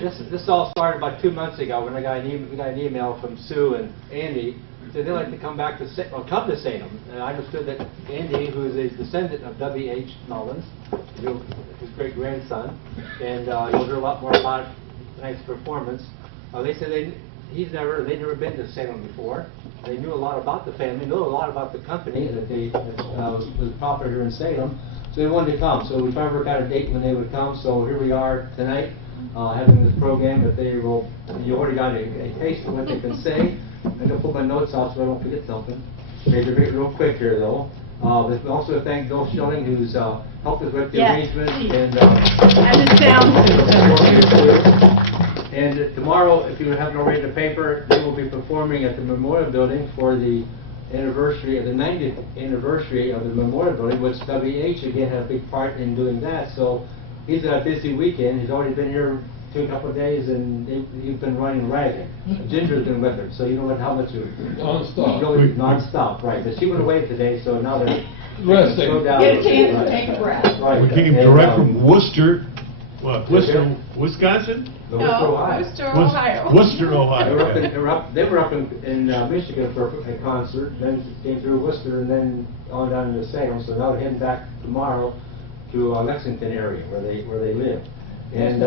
This all started about 2 months ago when we got an email from Sue and Andy. Said they'd like to come back to come to Salem. And I understood that Andy, who is a descendant of W.H. Mullins, his great-grandson, and you'll hear a lot more about tonight's performance. They said they'd never been to Salem before. They knew a lot about the family, knew a lot about the company that was popular here in Salem. So they wanted to come. So we finally worked out a date when they would come. So here we are tonight, having this program that they will. You already got a taste of what they can say. I'm going to put my notes out so I don't forget something. Maybe real quick here, though. But also thank Bill Schilling, who's helped us with the arrangement. And the sound system. And tomorrow, if you haven't already read the paper, they will be performing at the Memorial Building for the anniversary of the 90th anniversary of the Memorial Building, which WH again had a big part in doing that. So he's had a busy weekend. He's already been here a couple of days, and he's been running ragged. Ginger's been with her, so you know what? How much you non-stop. really non-stop, right? But she went away today, so now they're resting. down. Get a chance to take a breath. Right. We came direct from Worcester, Wisconsin? No, Worcester, Ohio. Worcester, Ohio. Worcester, Ohio. They were up in Michigan for a concert, then came through Worcester, and then on down to Salem. So now they're heading back tomorrow to Lexington area where they live. And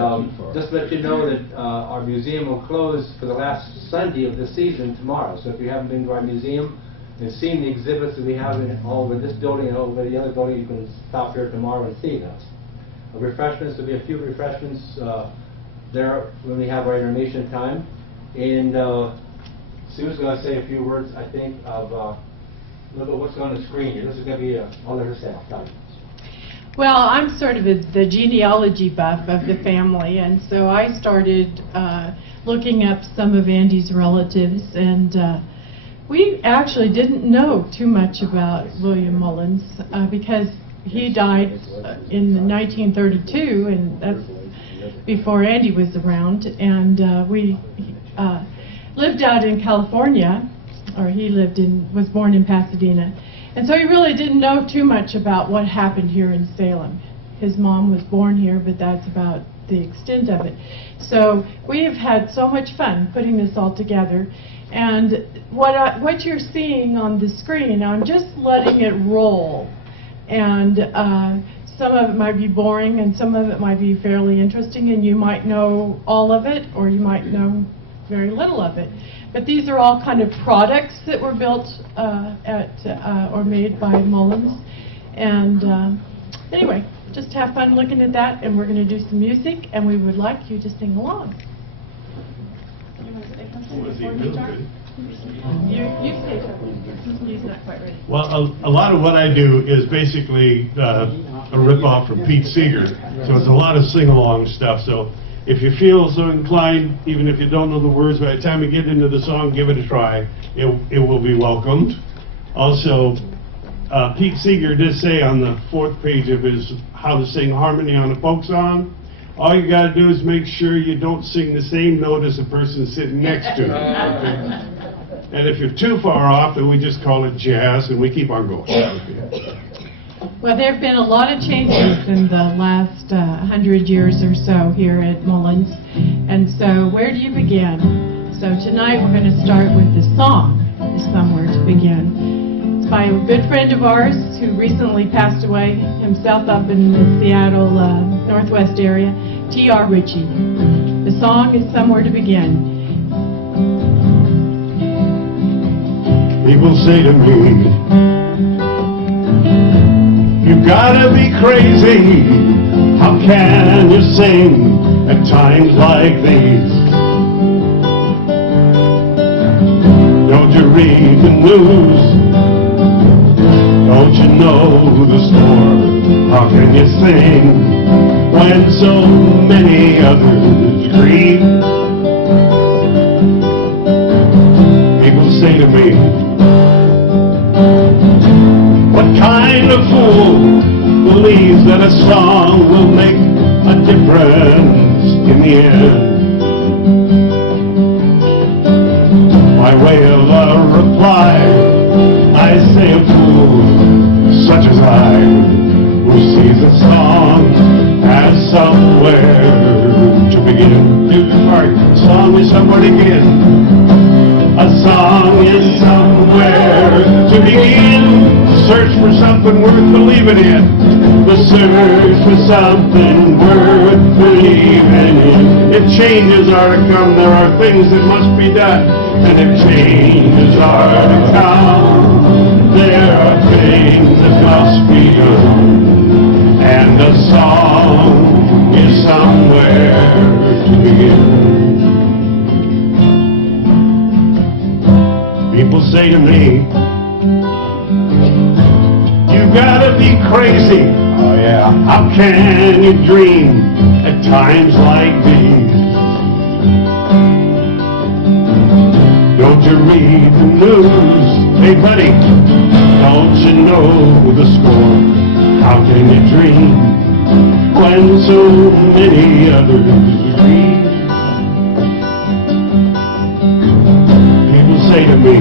just to let you know that our museum will close for the last Sunday of the season tomorrow. So if you haven't been to our museum and seen the exhibits that we have all over this building and over the other building, you can stop here tomorrow and see us. Refreshments, there'll be a few refreshments there when we have our intermission time. And Sue's going to say a few words, I think, of a little bit what's on the screen here. This is going to be all of herself. Well, I'm sort of the genealogy buff of the family, and so I started looking up some of Andy's relatives, and we actually didn't know too much about William Mullins because he died in 1932, and that's before Andy was around, and we lived out in California, or he was born in Pasadena. And so he really didn't know too much about what happened here in Salem. His mom was born here, but that's about the extent of it. So we have had so much fun putting this all together. And what you're seeing on the screen, I'm just letting it roll. And some of it might be boring, and some of it might be fairly interesting, and you might know all of it, or you might know very little of it. But these are all kind of products that were built or made by Mullins. And anyway, just have fun looking at that, and we're going to do some music, and we would like you to sing along. You want to say something before you start? You say something. He's not quite ready. Well, a lot of what I do is basically a rip-off from Pete Seeger. So it's a lot of sing-along stuff. So if you feel so inclined, even if you don't know the words, by the time you get into the song, give it a try. It will be welcomed. Also, Pete Seeger did say on the 4th page of his How to Sing Harmony on a Folk Song, all you got to do is make sure you don't sing the same note as the person sitting next to you. And if you're too far off, then we just call it jazz, and we keep on going. Well, there have been a lot of changes in the last 100 years or so here at Mullins. And so where do you begin? So tonight we're going to start with the song, Somewhere to Begin. It's by a good friend of ours who recently passed away himself up in the Seattle Northwest area, T.R. Ritchie. The song is Somewhere to Begin. People say to me, you gotta be crazy. How can you sing at times like these? Don't you read the news? Don't you know the score? How can you sing when so many others grieve? People say to me, what kind of fool believes that a song will make a difference in the end? By way of a reply, I say a fool such as I, who sees a song as somewhere to begin. Do the part. Song is somewhere to begin. A song is somewhere to begin. Search for something worth believing in. The search for something worth believing in. If changes are to come, there are things that must be done. And if changes are to come, there are things that must be done. And a song is somewhere to begin. People say to me, you gotta be crazy. Oh, yeah. How can you dream at times like these? Don't you read the news? Hey buddy, don't you know the score? How can you dream when so many others dream? People say to me,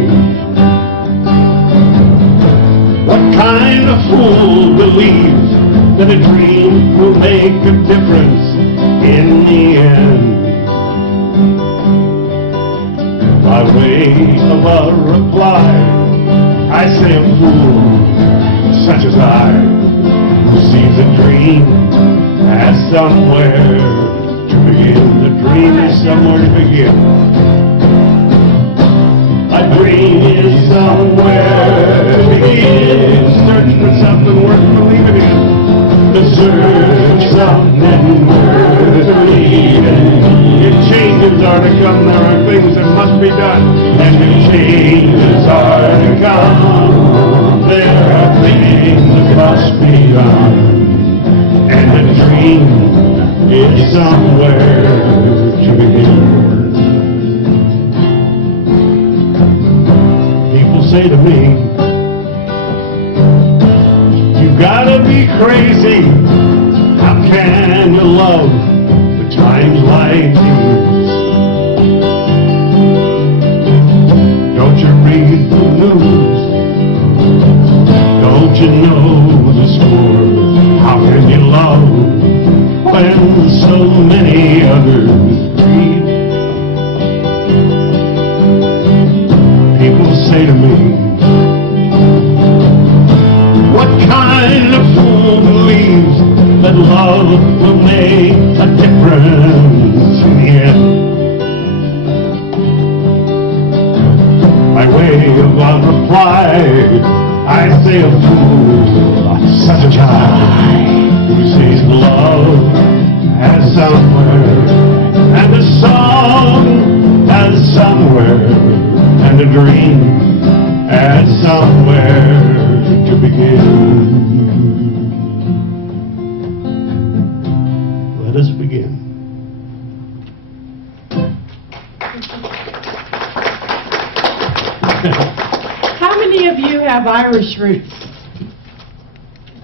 what kind of fool believes that a dream will make a difference in the end? By way of a reply, I say a fool such as I, who sees a dream as somewhere to begin. The dream is somewhere to begin. A dream is somewhere to begin. Search for something worth believing in. The search for something worth believing in. If changes are to come, there are things that must be done. And if changes are to come, there are things that must be done. And a dream is somewhere to begin. Say to me, you gotta be crazy. How can you love at times like these? Don't you read the news? Don't you know the score? How can you love when so many others breathe? People say to me, what kind of fool believes that love will make a difference in the end? By way of a reply, I say a fool such as I, who sees love as somewhere, and a song as somewhere, and a dream as somewhere to begin. Let us begin. How many of you have Irish roots?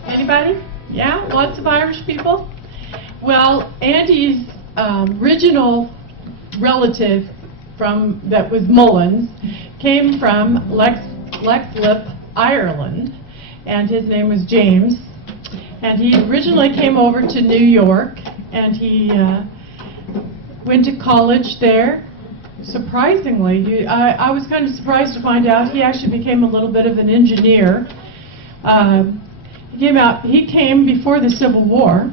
Anybody? Yeah? Lots of Irish people? Well, Andy's original relative that was Mullins came from Leixlip, Ireland, and his name was James. And he originally came over to New York, and he went to college there. Surprisingly, I was kind of surprised to find out he actually became a little bit of an engineer. He came before the Civil War,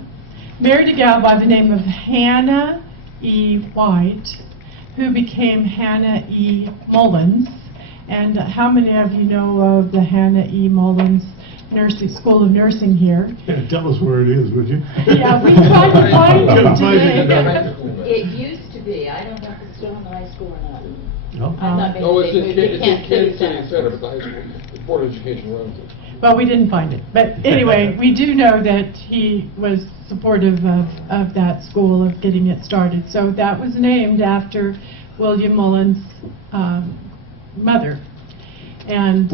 married a gal by the name of Hannah E. White, who became Hannah E. Mullins. And how many of you know of the Hannah E. Mullins School of Nursing here? Yeah, tell us where it is, would you? Yeah, we tried to find it today. It used to be. I don't know if it's still in the high school or not. No? I'm not No, it's in making Kansas City Center, but the high school, the Board of Education runs it. Well, we didn't find it. But anyway, we do know that he was supportive of that school, of getting it started. So that was named after William Mullins' mother. And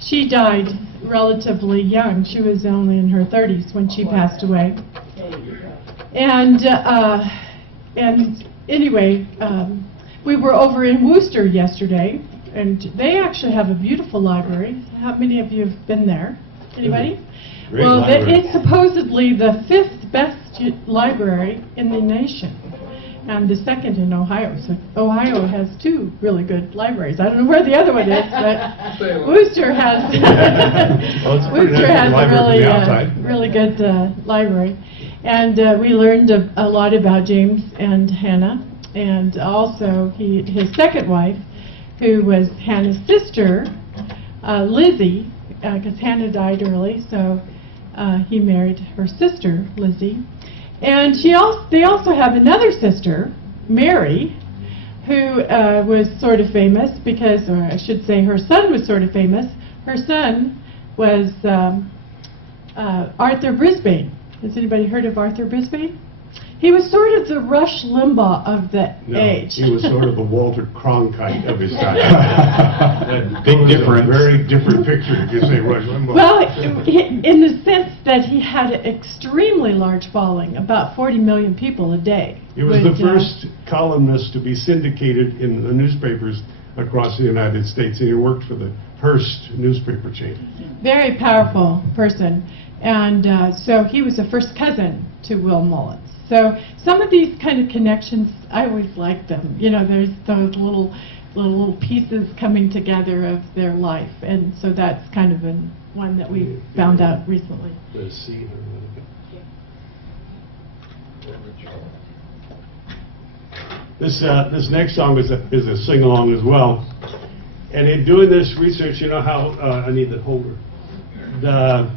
she died relatively young. She was only in her 30s when she passed away. And anyway, we were over in Worcester yesterday, and they actually have a beautiful library. How many of you have been there? Anybody? Great Well, library. it's supposedly the 5th best library in the nation, and the 2nd in Ohio. So Ohio has 2 really good libraries. I don't know where the other one is, but Worcester has Well, it's a pretty Worcester nice has a library from really the outside. really good library. And we learned a lot about James and Hannah, and also his second wife, who was Hannah's sister, Lizzie, because Hannah died early, so he married her sister, Lizzie. And they also have another sister, Mary, who was sort of famous because, or I should say her son was sort of famous. Her son was Arthur Brisbane. Has anybody heard of Arthur Brisbane? He was sort of the Rush Limbaugh of the age. He was sort of a Walter Cronkite of his time. Big difference. A very different picture if you say Rush Limbaugh. Well, in the sense that he had an extremely large following, about 40 million people a day. He was the first columnist to be syndicated in the newspapers across the United States, and he worked for the Hearst newspaper chain. Very powerful person. And so he was a first cousin to Will Mullins. So some of these kind of connections, I always like them. You know, there's those little pieces coming together of their life. And so that's kind of one that we found out recently. The scene This next song is a sing-along as well. And in doing this research, you know how, I need the holder. The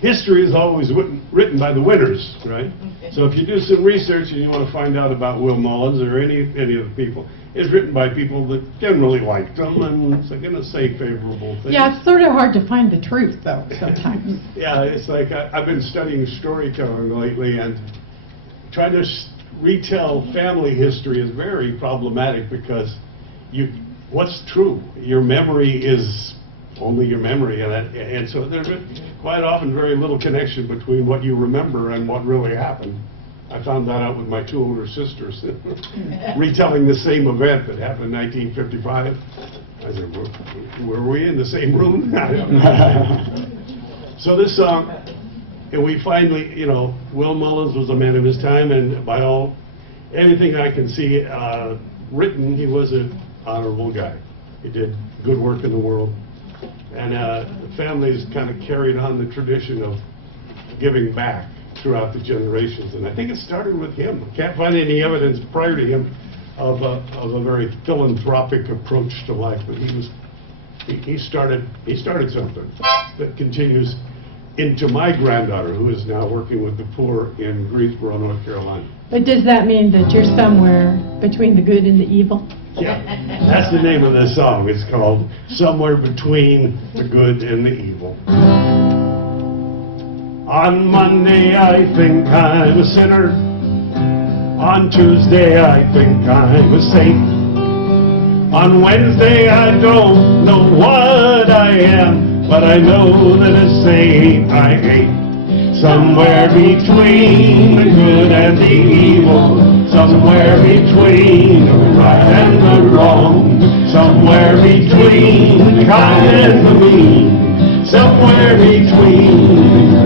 history is always written by the winners, right? So if you do some research and you want to find out about Will Mullins or any of the people, it's written by people that generally liked them and so going to say favorable things. Yeah, it's sort of hard to find the truth, though, sometimes. Yeah, it's like I've been studying storytelling lately, and trying to retell family history is very problematic because what's true? Your memory is only your memory, and so there's quite often very little connection between what you remember and what really happened. I found that out with my 2 older sisters, retelling the same event that happened in 1955. I said, were we in the same room? So this song, and we finally, you know, Will Mullins was a man of his time, and by anything I can see written, he was an honorable guy. He did good work in the world. And the family's kind of carried on the tradition of giving back throughout the generations. And I think it started with him. I can't find any evidence prior to him of a very philanthropic approach to life. But he started something that continues into my granddaughter, who is now working with the poor in Greensboro, North Carolina. But does that mean that you're somewhere between the good and the evil? Yeah, that's the name of the song. It's called Somewhere Between the Good and the Evil. On Monday I think I'm a sinner. On Tuesday I think I'm a saint. On Wednesday I don't know what I am, but I know that a saint I ain't. Somewhere between the good and the evil, somewhere between the right and the wrong, somewhere between the kind and the mean, somewhere between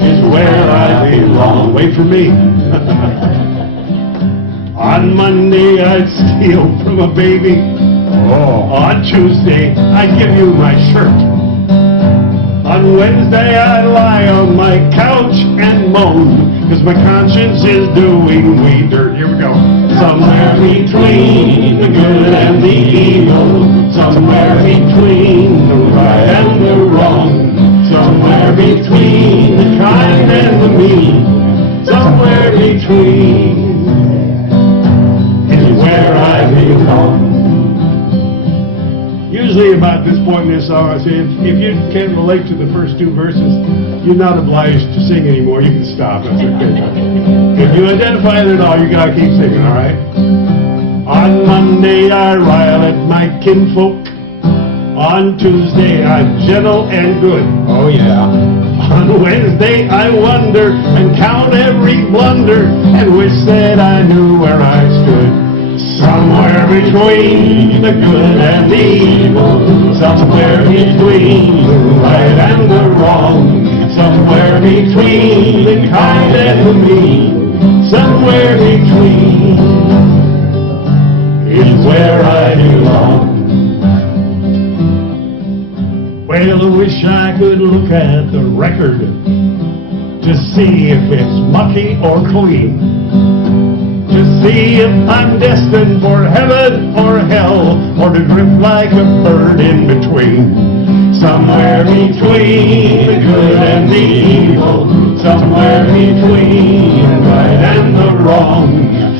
is where I belong. Wait for me. On Monday I'd steal from a baby. On Tuesday I'd give you my shirt. On Wednesday I lie on my couch and moan, 'cause my conscience is doing me dirt. Here we go. Somewhere between the good and the evil, somewhere between the right and the wrong, somewhere between the kind and the mean, somewhere between is where I belong. Usually about this point in this song, I say, if you can't relate to the first 2 verses, you're not obliged to sing anymore. You can stop. That's okay. If you identify it at all, you gotta keep singing, all right? On Monday I rile at my kinfolk. On Tuesday I'm gentle and good. Oh yeah. On Wednesday I wonder and count every blunder and wish that I knew where I stood. Somewhere between the good and the evil, somewhere between the right and the wrong, somewhere between the kind and the mean, somewhere between is where I belong. Well, I wish I could look at the record to see if it's mucky or clean, to see if I'm destined for heaven or hell, or to drift like a bird in between. Somewhere between the good and the evil, somewhere between the right and the wrong,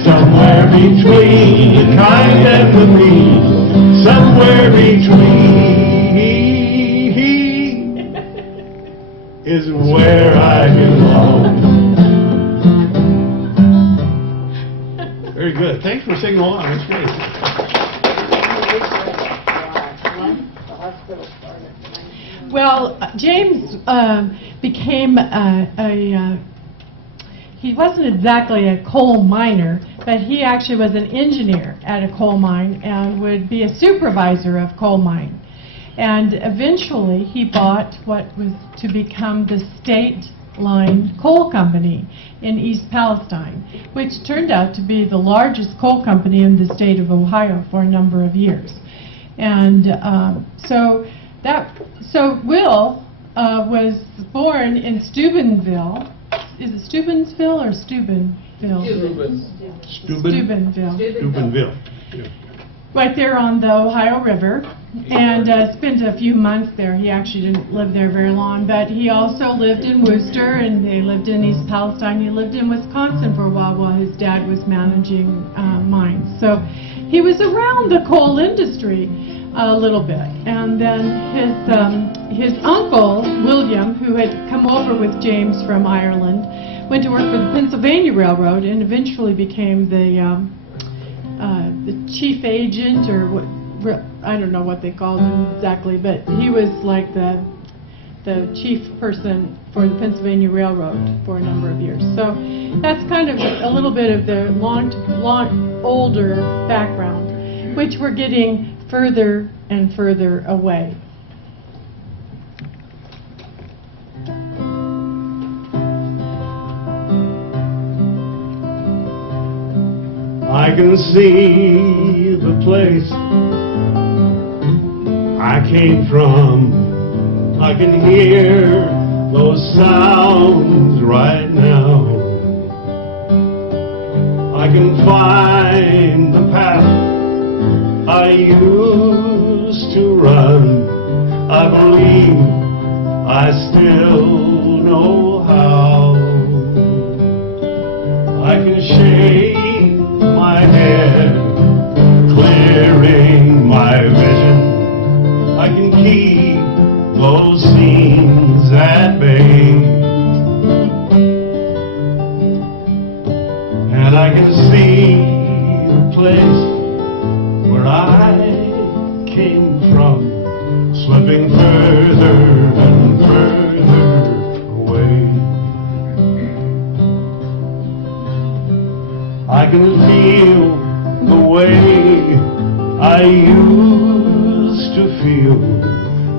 somewhere between the kind and the mean, somewhere between is where I belong. Very good. Thanks for singing along. That's great. Well, James became he wasn't exactly a coal miner, but he actually was an engineer at a coal mine and would be a supervisor of coal mine. And eventually he bought what was to become the State Line Coal Company in East Palestine, which turned out to be the largest coal company in the state of Ohio for a number of years. And so Will was born in Steubenville. Is it Steubenville or Steubenville? Steubenville. Steubenville. Yeah. Right there on the Ohio River, and spent a few months there. He actually didn't live there very long, but he also lived in Worcester, and they lived in East Palestine. He lived in Wisconsin for a while his dad was managing mines. So he was around the coal industry a little bit. And then his uncle, William, who had come over with James from Ireland, went to work for the Pennsylvania Railroad and eventually became the chief agent, or what, I don't know what they called him exactly, but he was like the chief person for the Pennsylvania Railroad for a number of years. So that's kind of a little bit of the older background, which we're getting further and further away. I can see the place I came from. I can hear those sounds right now. I can find the path I used to run. I believe I still know how. I can shake my head, clearing my vision. I can keep those scenes at bay, and I can see the place where I came from, slipping further and further away. I can feel the way I used to feel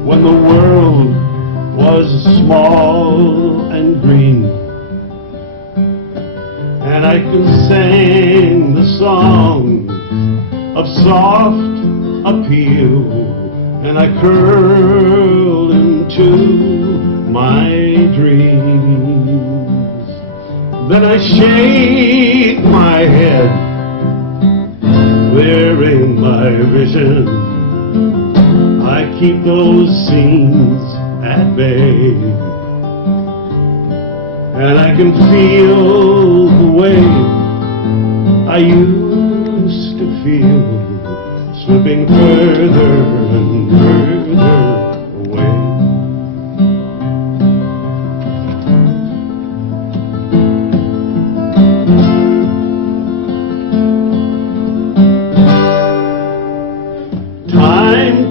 when the world was small and green, and I can sing the song of soft appeal, and I curl into my dreams. Then I shake my head, clearing my vision. I keep those scenes at bay, and I can feel the way I used to feel, slipping further and further away.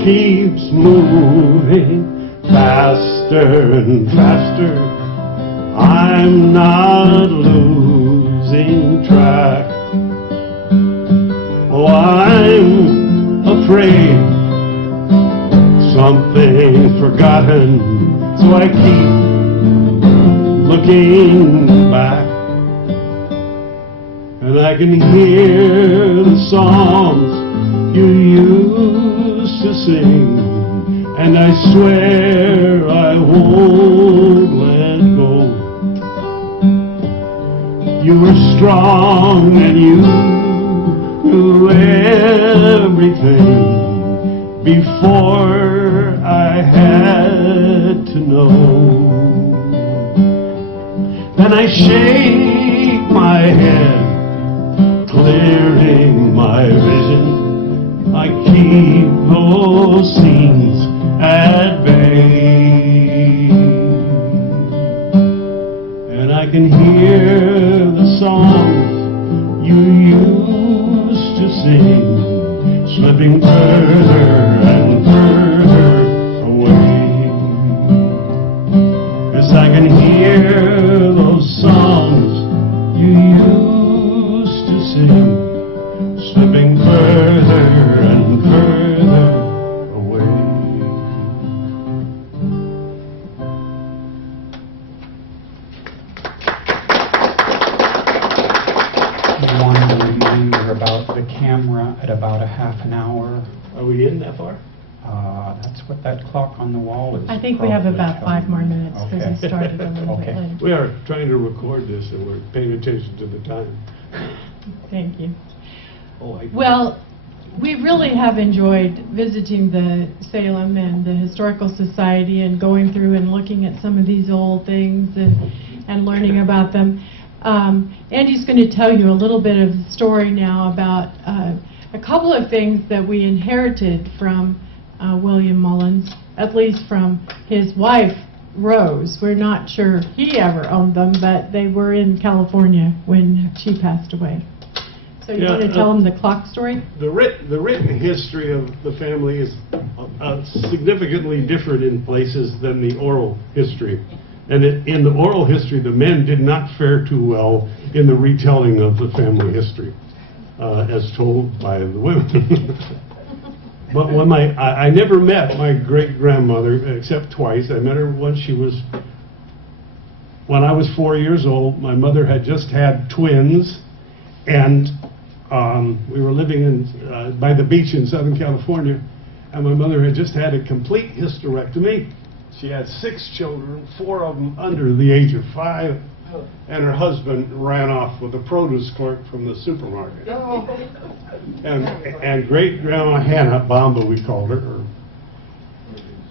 Keeps moving faster and faster. I'm not losing track. Oh, I'm afraid something's forgotten, so I keep looking back, and I can hear the songs you used to sing, and I swear I won't let go. You were strong and you knew everything before I had to know. Then I shake my head, clearing my vision. I keep those scenes at bay, and I can hear the songs you used to sing slipping further and further away. Yes, I can hear those songs you used to sing slipping further and further away. You want a reminder about the camera at about a half an hour. Are we in that far? That's what that clock on the wall is. I think we have probably about 5 more telling you. minutes because we started a little bit Okay. later. We are trying to record this and we're paying attention to the time. Thank you. Oh, Well, we really have enjoyed visiting the Salem and the Historical Society and going through and looking at some of these old things and learning about them. Andy's going to tell you a little bit of the story now about a couple of things that we inherited from William Mullins, at least from his wife, Rose. We're not sure he ever owned them, but they were in California when she passed away. So you Yeah, want to tell him the clock story? The written history of the family is significantly different in places than the oral history. And in the oral history, the men did not fare too well in the retelling of the family history, as told by the women. But when I never met my great-grandmother except twice. I met her when I was 4 years old. My mother had just had twins, and we were living by the beach in Southern California, and my mother had just had a complete hysterectomy. She had 6 children, 4 of them under the age of 5, and her husband ran off with a produce clerk from the supermarket. And great-grandma Hannah, Bamba we called her,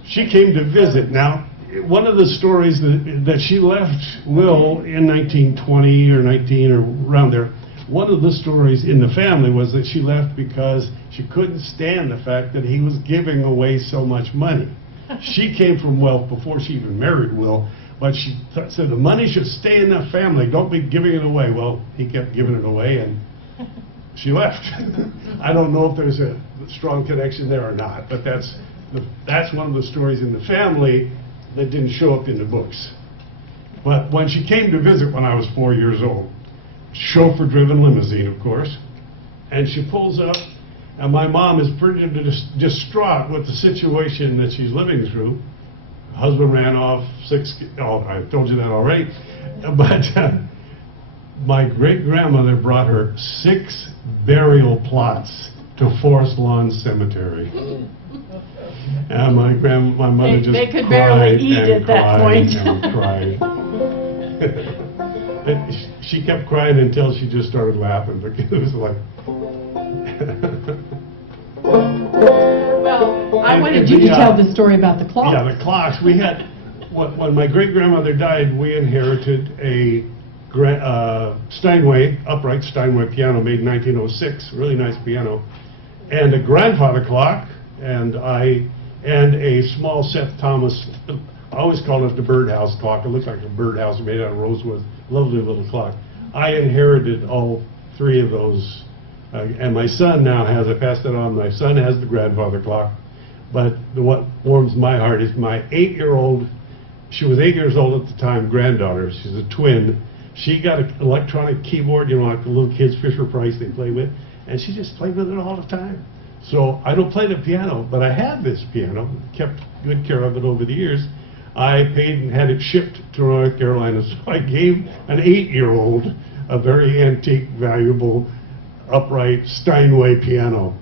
she came to visit. Now, one of the stories that she left Will in 1920 or 19 or around there, one of the stories in the family was that she left because she couldn't stand the fact that he was giving away so much money. She came from wealth before she even married Will, but she said the money should stay in the family, don't be giving it away. Well, he kept giving it away and she left. I don't know if there's a strong connection there or not, but that's one of the stories in the family that didn't show up in the books. But when she came to visit when I was 4 years old, chauffeur-driven limousine, of course, and she pulls up, and my mom is pretty distraught with the situation that she's living through. Her husband ran off, I told you that already, but my great-grandmother brought her 6 burial plots to Forest Lawn Cemetery. And my mother just They could cried barely eat and at that cried point. and cried. And she kept crying until she just started laughing, because it was like... Well, I wanted you to tell the story about the clock. Yeah, the clocks. We had, when my great-grandmother died, we inherited a upright Steinway piano made in 1906, really nice piano, and a grandfather clock, and a small Seth Thomas, I always call it the birdhouse clock. It looks like a birdhouse made out of rosewood, lovely little clock. I inherited all 3 of those, and my son now has, I passed it on, my son has the grandfather clock, but what warms my heart is my 8-year-old, she was 8 years old at the time, granddaughter, she's a twin. She got an electronic keyboard, you know, like the little kids, Fisher-Price, they play with, and she just played with it all the time. So I don't play the piano, but I have this piano, kept good care of it over the years. I paid and had it shipped to North Carolina, so I gave an 8-year-old a very antique, valuable, upright Steinway piano.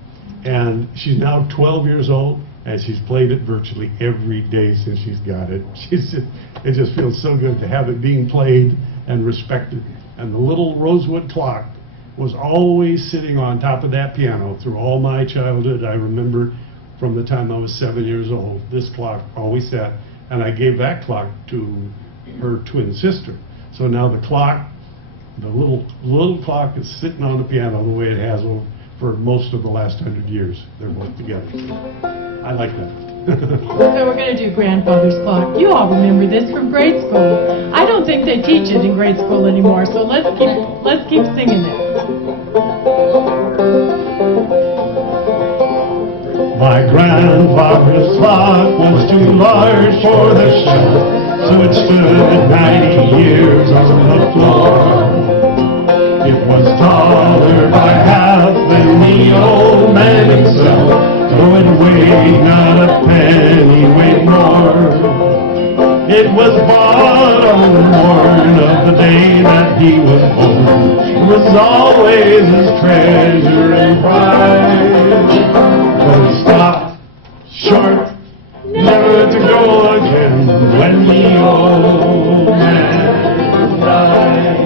And she's now 12 years old, and she's played it virtually every day since she's got it. It just feels so good to have it being played and respected. And the little rosewood clock was always sitting on top of that piano through all my childhood. I remember from the time I was 7 years old, this clock always sat, and I gave that clock to her twin sister. So now the clock, the little clock is sitting on the piano the way it has for most of the last 100 years. They're both together. I like that. So we're going to do grandfather's clock. You all remember this from grade school. I don't think they teach it in grade school anymore, so let's keep singing it. My grandfather's clock was too large for the shelf, so it stood 90 years on the floor. It was taller by half than the old man himself, though it weighed not a penny, weighed more. It was bought on the morn of the day that he was born. It was always his treasure and pride. But it stopped short, never to go again, when the old man died.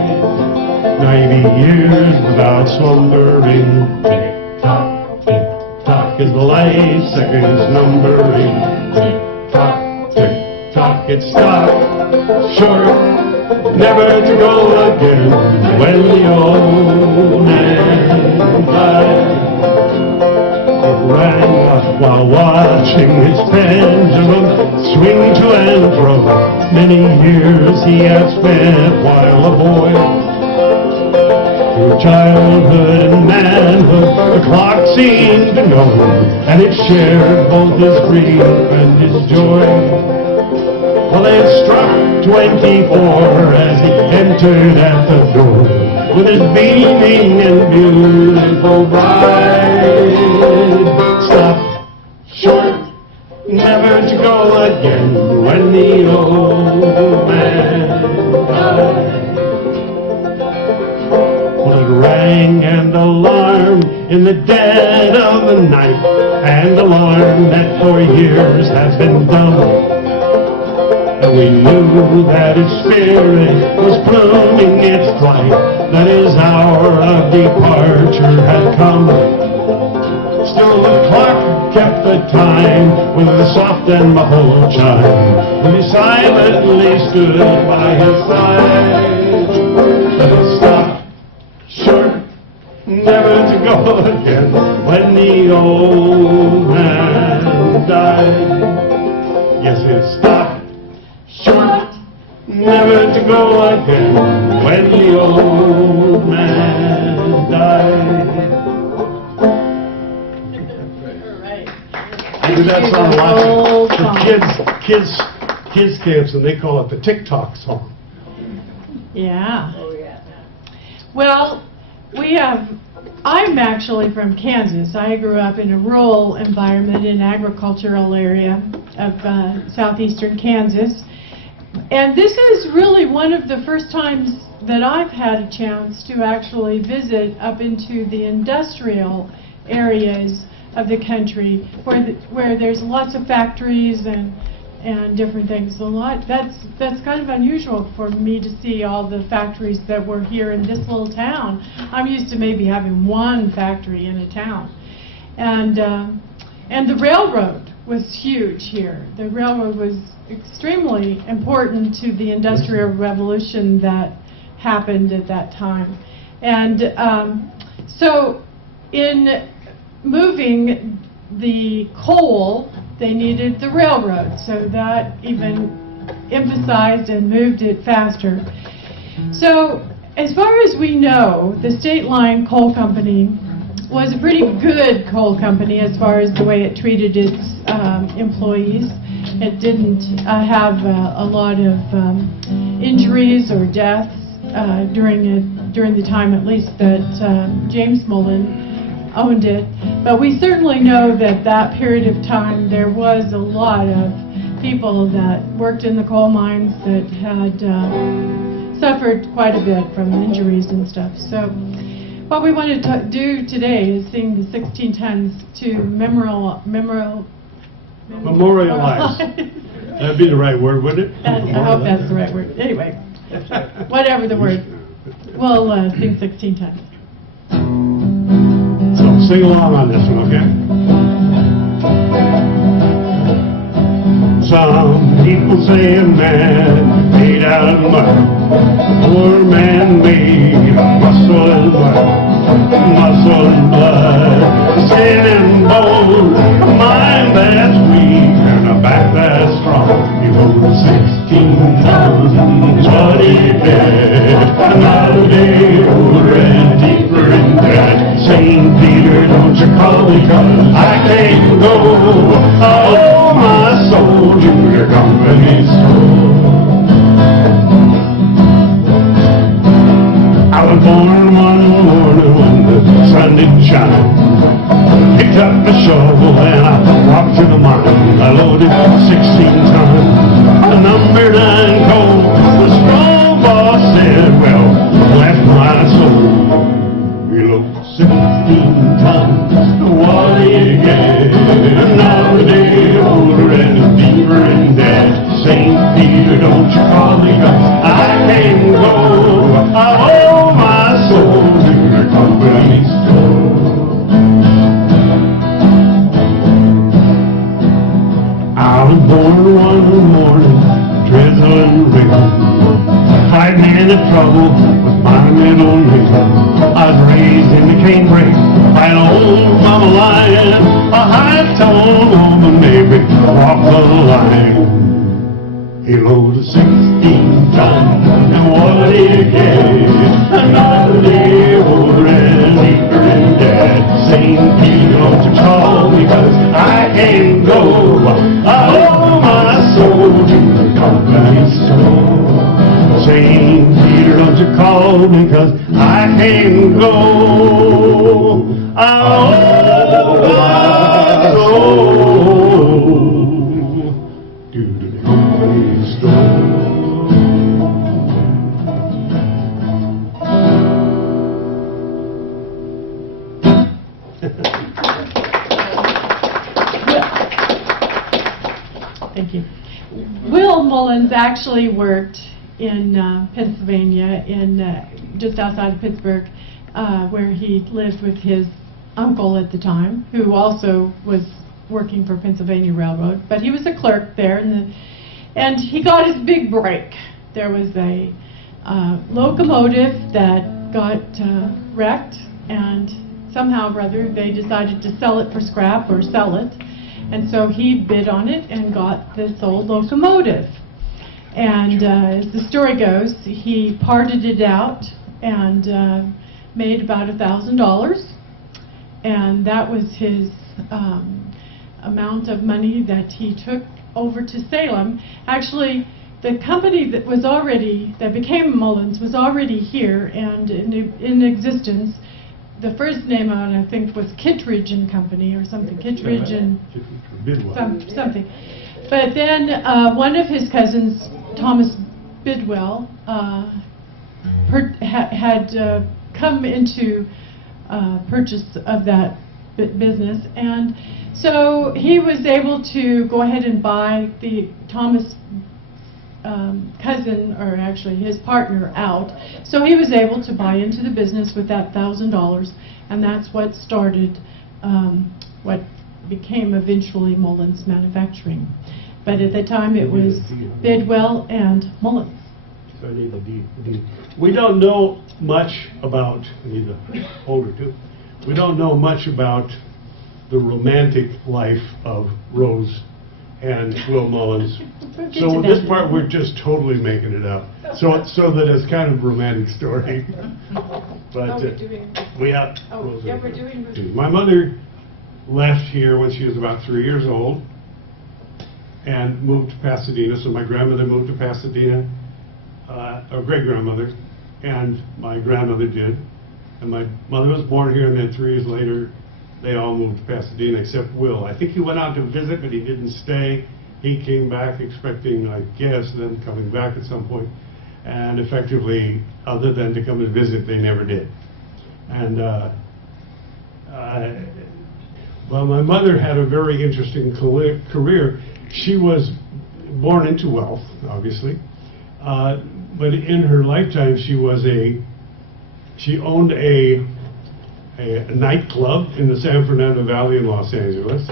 90 years without slumbering, tick-tock, tick-tock, is the life seconds numbering. Tick-tock, tick-tock, it stopped short, never to go again, when the old man died. It rang out while watching his pendulum swing to and fro. Many years he had spent while a boy. Through childhood and manhood, the clock seemed to know, and it shared both his grief and his joy. Well, it struck 24 as he entered at the door, with his beaming and beautiful bride. Stopped short, never to go again, when the old man died. Well, it rang and alarmed in the dead of the night, and alarm that for years has been dumb. And we knew that its spirit was pruning its flight, that his hour of departure had come. Still the clock kept the time with a soft and muffled chime, and he silently stood by his side. But it stopped short, never to go again, when the old man died. Yes, it stopped short, never to go again, when the old man died. I do that song lots for kids camps, and they call it the TikTok song. Yeah. Oh, yeah. Well, I'm actually from Kansas. I grew up in a rural environment in an agricultural area of southeastern Kansas. And this is really one of the first times that I've had a chance to actually visit up into the industrial areas of the country where there's lots of factories and different things. That's kind of unusual for me to see all the factories that were here in this little town. I'm used to maybe having one factory in a town. And the railroad was huge here. The railroad was extremely important to the Industrial Revolution that happened at that time. And so in moving the coal, they needed the railroad, so that even emphasized and moved it faster. So as far as we know, the State Line Coal Company was a pretty good coal company as far as the way it treated its employees. It didn't have a lot of injuries or deaths during the time, at least, that James Mullen owned it. But we certainly know that that period of time, there was a lot of people that worked in the coal mines that had suffered quite a bit from injuries and stuff. So what we want to do today is sing the 16 tons to Memorialize. That'd be the right word, wouldn't it? I hope that's the right word. Anyway, whatever the word. We'll sing 16 tons. So sing along on this one, okay? Some people say a man made out of mud, a poor man made of muscle and blood, muscle and blood, skin and bone, a mind that's weak and a back that's strong. He rode 16 tons, what he did, another day older and deeper in debt. St. Peter, don't you call me, 'cause I can't go. Oh, my soul to your company store. I was born one morning when the sun didn't shine. Picked up a shovel and I walked to the mine. I loaded 16 tons, a number 9 coal. The strong boss said, well, bless my soul. We load 16 tons, what do you get? Another day older and deeper in debt. St. Peter, don't you call me, 'cause I can't go. I owe my soul to the company store. I was born one morning, drizzling rain. 5 minute trouble was my middle name. I was raised in the canebrake by an old mama lion, a high-toned woman made me walk the line. He loaded 16 tons, and what did he get? Another day older and deeper in debt. St. Peter, don't you call me, 'cause I can't go. I owe my soul to the company store. St. Peter, don't you call me, 'cause I can't go. I owe my soul to the company store. Thank you. Will Mullins actually worked in Pennsylvania, just outside of Pittsburgh, where he lived with his uncle at the time, who also was working for Pennsylvania Railroad. But he was a clerk there, and he got his big break. There was a locomotive that got wrecked, and somehow or other they decided to sell it for scrap or sell it. And so he bid on it and got this old locomotive. And as the story goes, he parted it out and made about $1,000. And that was his amount of money that he took over to Salem. Actually, the company that became Mullins was already here and in existence. The first name on it, I think, was Kittredge and Company or something. Kittredge and something. But then one of his cousins, Thomas Bidwell, had come into purchase of that business, and so he was able to go ahead and buy the Thomas cousin, or actually his partner, out. So he was able to buy into the business with that $1,000, and that's what started what became eventually Mullins Manufacturing. But at the time it was Bidwell and Mullins. So I need the D. We don't know much about, I need the holder too. We don't know much about the romantic life of Rose and Will Mullins. So with this part, we're just totally making it up. So that it's kind of a romantic story. But we have. We're doing. My mother left here when she was about 3 years old and moved to Pasadena. So my grandmother moved to Pasadena, or great-grandmother, and my grandmother did. And my mother was born here, and then 3 years later, they all moved to Pasadena except Will. I think he went out to visit, but he didn't stay. He came back expecting, I guess, them coming back at some point. And effectively, other than to come and visit, they never did. And well, my mother had a very interesting career. She was born into wealth, obviously, but in her lifetime, she owned a nightclub in the San Fernando Valley in Los Angeles.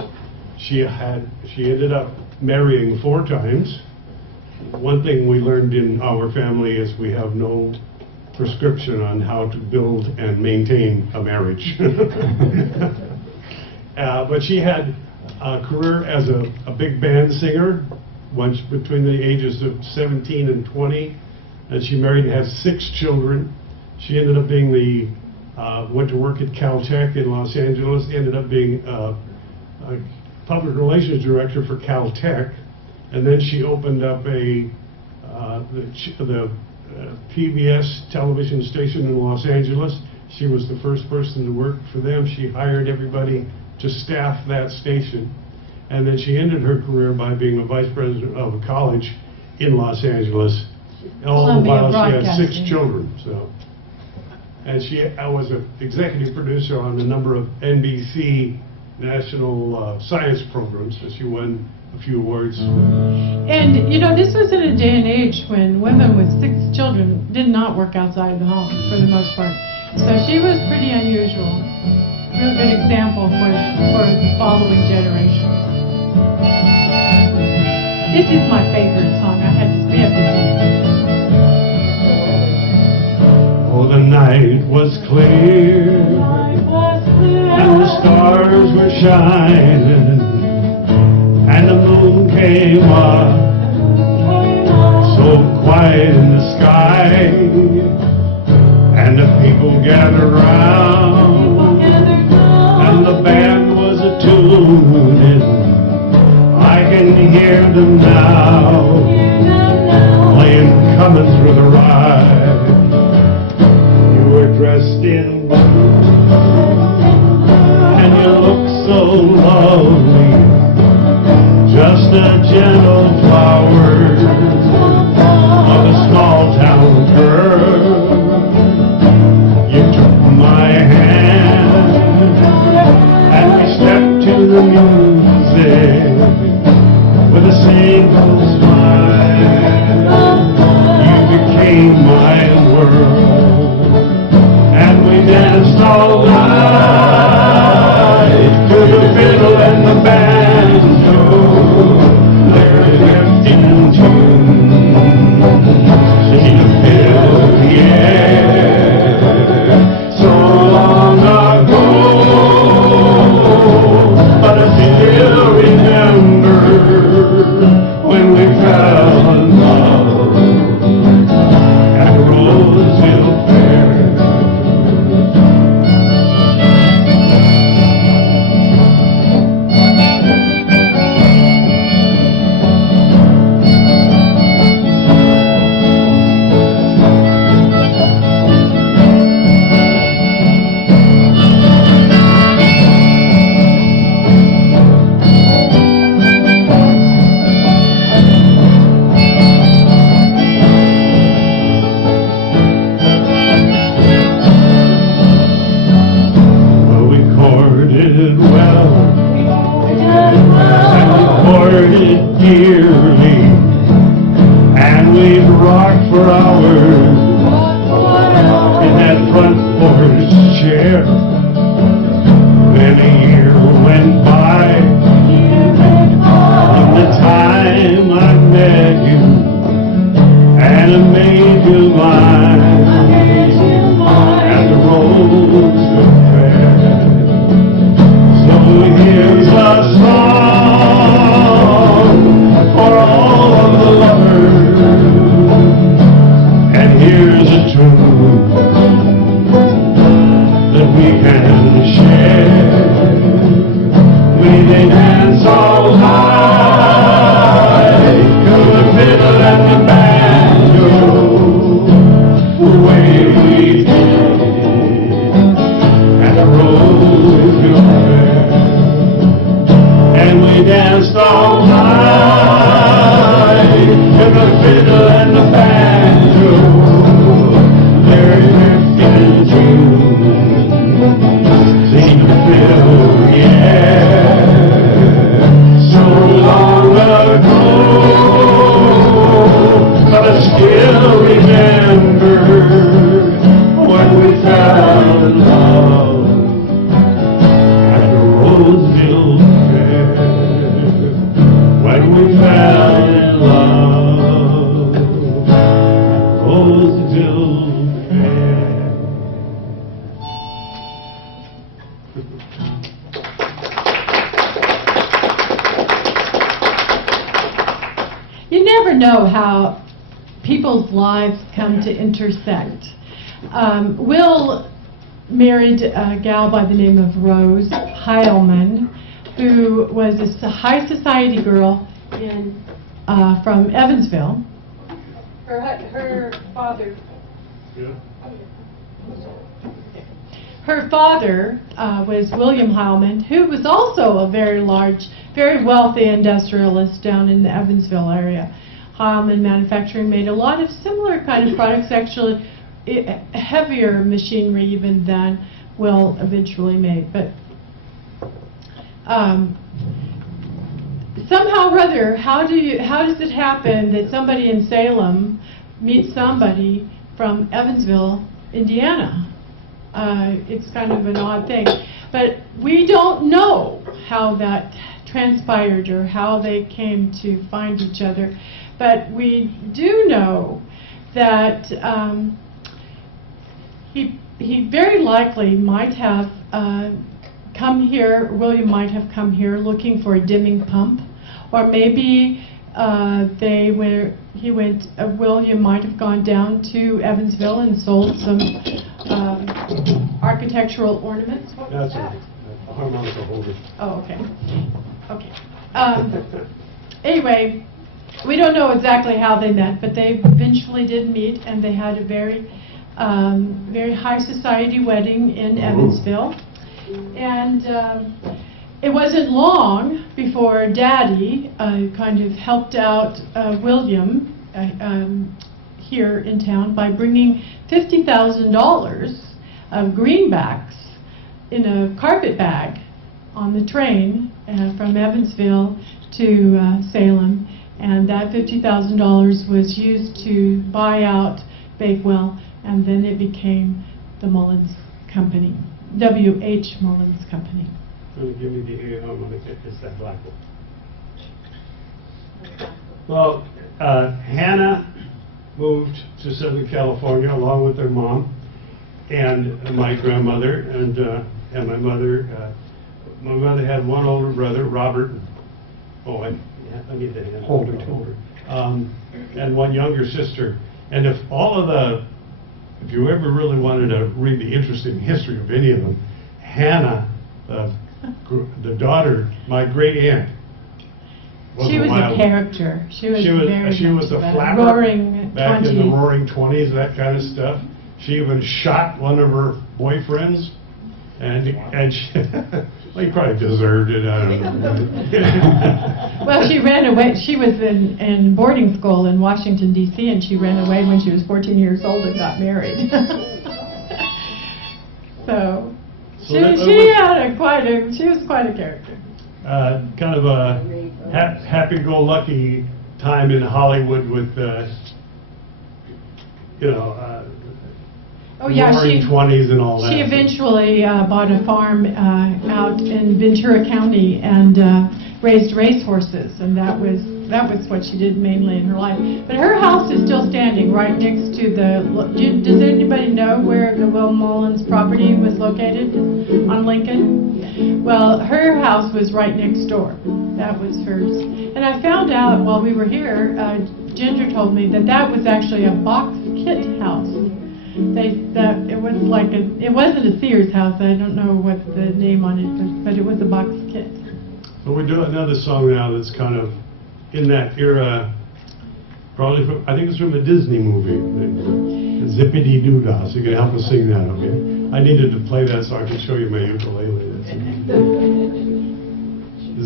She ended up marrying 4 times. One thing we learned in our family is we have no prescription on how to build and maintain a marriage. But she had a career as a big band singer, once between the ages of 17 and 20, and she married and had 6 children. She ended up being went to work at Caltech in Los Angeles, ended up being a public relations director for Caltech, and then she opened up the PBS television station in Los Angeles. She was the first person to work for them. She hired everybody to staff that station. And then she ended her career by being a vice president of a college in Los Angeles. All the while she had 6 children. So, and she was an executive producer on a number of NBC national science programs. So she won a few awards. And, you know, this was in a day and age when women with 6 children did not work outside of the home, for the most part. So she was pretty unusual. Real good example for the following generation. This is my favorite song. We have to sing it. Oh, the night was clear, and the stars were shining, and the moon came up, so quiet in the sky, and the people gathered round, and the band was a-tuning. I can hear them now, playing Coming Through the Ride. You were dressed in blue, and you looked so lovely, just a gentle flower of a small town girl. You took my hand, and we stepped to the music with a single smile. You became my world, and we danced all night to the fiddle and the banjo. They're drifting tunes, she filled the air so long ago, but I still remember when we fell in love at Roseville Fair. Dearly, and we'd rock for hours in that front porch chair. Then a year went by, from the time I met you, and I made you mine, and the roads were fair. So here's a song for all of the lovers, and here's a tune that we can share. We may dance all night we fell in love. Roseville Fair. You never know how people's lives come to intersect. Will married a gal by the name of Rose Heilman, who was a high society girl from Evansville. Her father. Yeah. Her father was William Heilman, who was also a very large, very wealthy industrialist down in the Evansville area. Heilman Manufacturing made a lot of similar kind of products, actually heavier machinery even than Will eventually made. But somehow or other, how does it happen that somebody in Salem meets somebody from Evansville, Indiana? It's kind of an odd thing. But we don't know how that transpired or how they came to find each other. But we do know that he very likely might have come here, William might have come here looking for a dimming pump, or maybe William might have gone down to Evansville and sold some architectural ornaments. What was That's that? a harmonica holder. Oh, okay. Okay. Anyway, we don't know exactly how they met, but they eventually did meet, and they had a very high society wedding in Evansville. And it wasn't long before Daddy kind of helped out William here in town by bringing $50,000 of greenbacks in a carpet bag on the train from Evansville to Salem. And that $50,000 was used to buy out Bakewell, and then it became the Mullins Company, W.H. Mullins Company. Give me the harmonica. It's that black one. Well, Hannah moved to Southern California along with her mom and my grandmother and my mother. My mother had one older brother, Robert. Oh, I need the hand. Older. And one younger sister. And if you ever really wanted to read the interesting history of any of them, Hannah, the daughter, my great aunt. She was a character. She was a flapper roaring back 20s. in the roaring 20s, that kind of stuff. She even shot one of her boyfriends, and she, well, he probably deserved it. I don't know. Well, she ran away. She was in boarding school in Washington, D.C., and she ran away when she was 14 years old and got married. So she was quite a character. Kind of a happy-go-lucky time in Hollywood with, roaring 20s and all that. She eventually bought a farm out in Ventura County and raised racehorses, and that was what she did mainly in her life. But her house is still standing right next to does anybody know where the Will Mullins property was located on Lincoln? Well, her house was right next door. That was hers. And I found out while we were here, Ginger told me that was actually a box kit house. It wasn't a Sears house. I don't know what the name on it was, but it was a box kit. Well, we do another song now that's kind of in that era, probably from, I think it's from a Disney movie, Zippity Doo Dah, so you can help us sing that, okay? I needed to play that so I can show you my ukulele.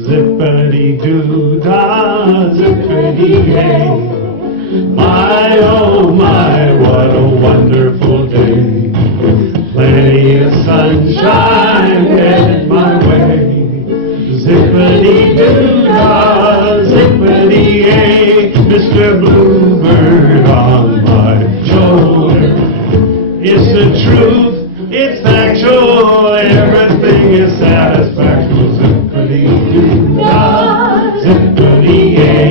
Zippity Doo Dah, zippity hey, my oh my, what a wonderful day. Plenty of sunshine headed my way. Zippity-doo-dah, zippity-yay, Mr. Bluebird on my shoulder. It's the truth, it's factual, everything is satisfactual. Zippity-doo-dah, zippity-yay.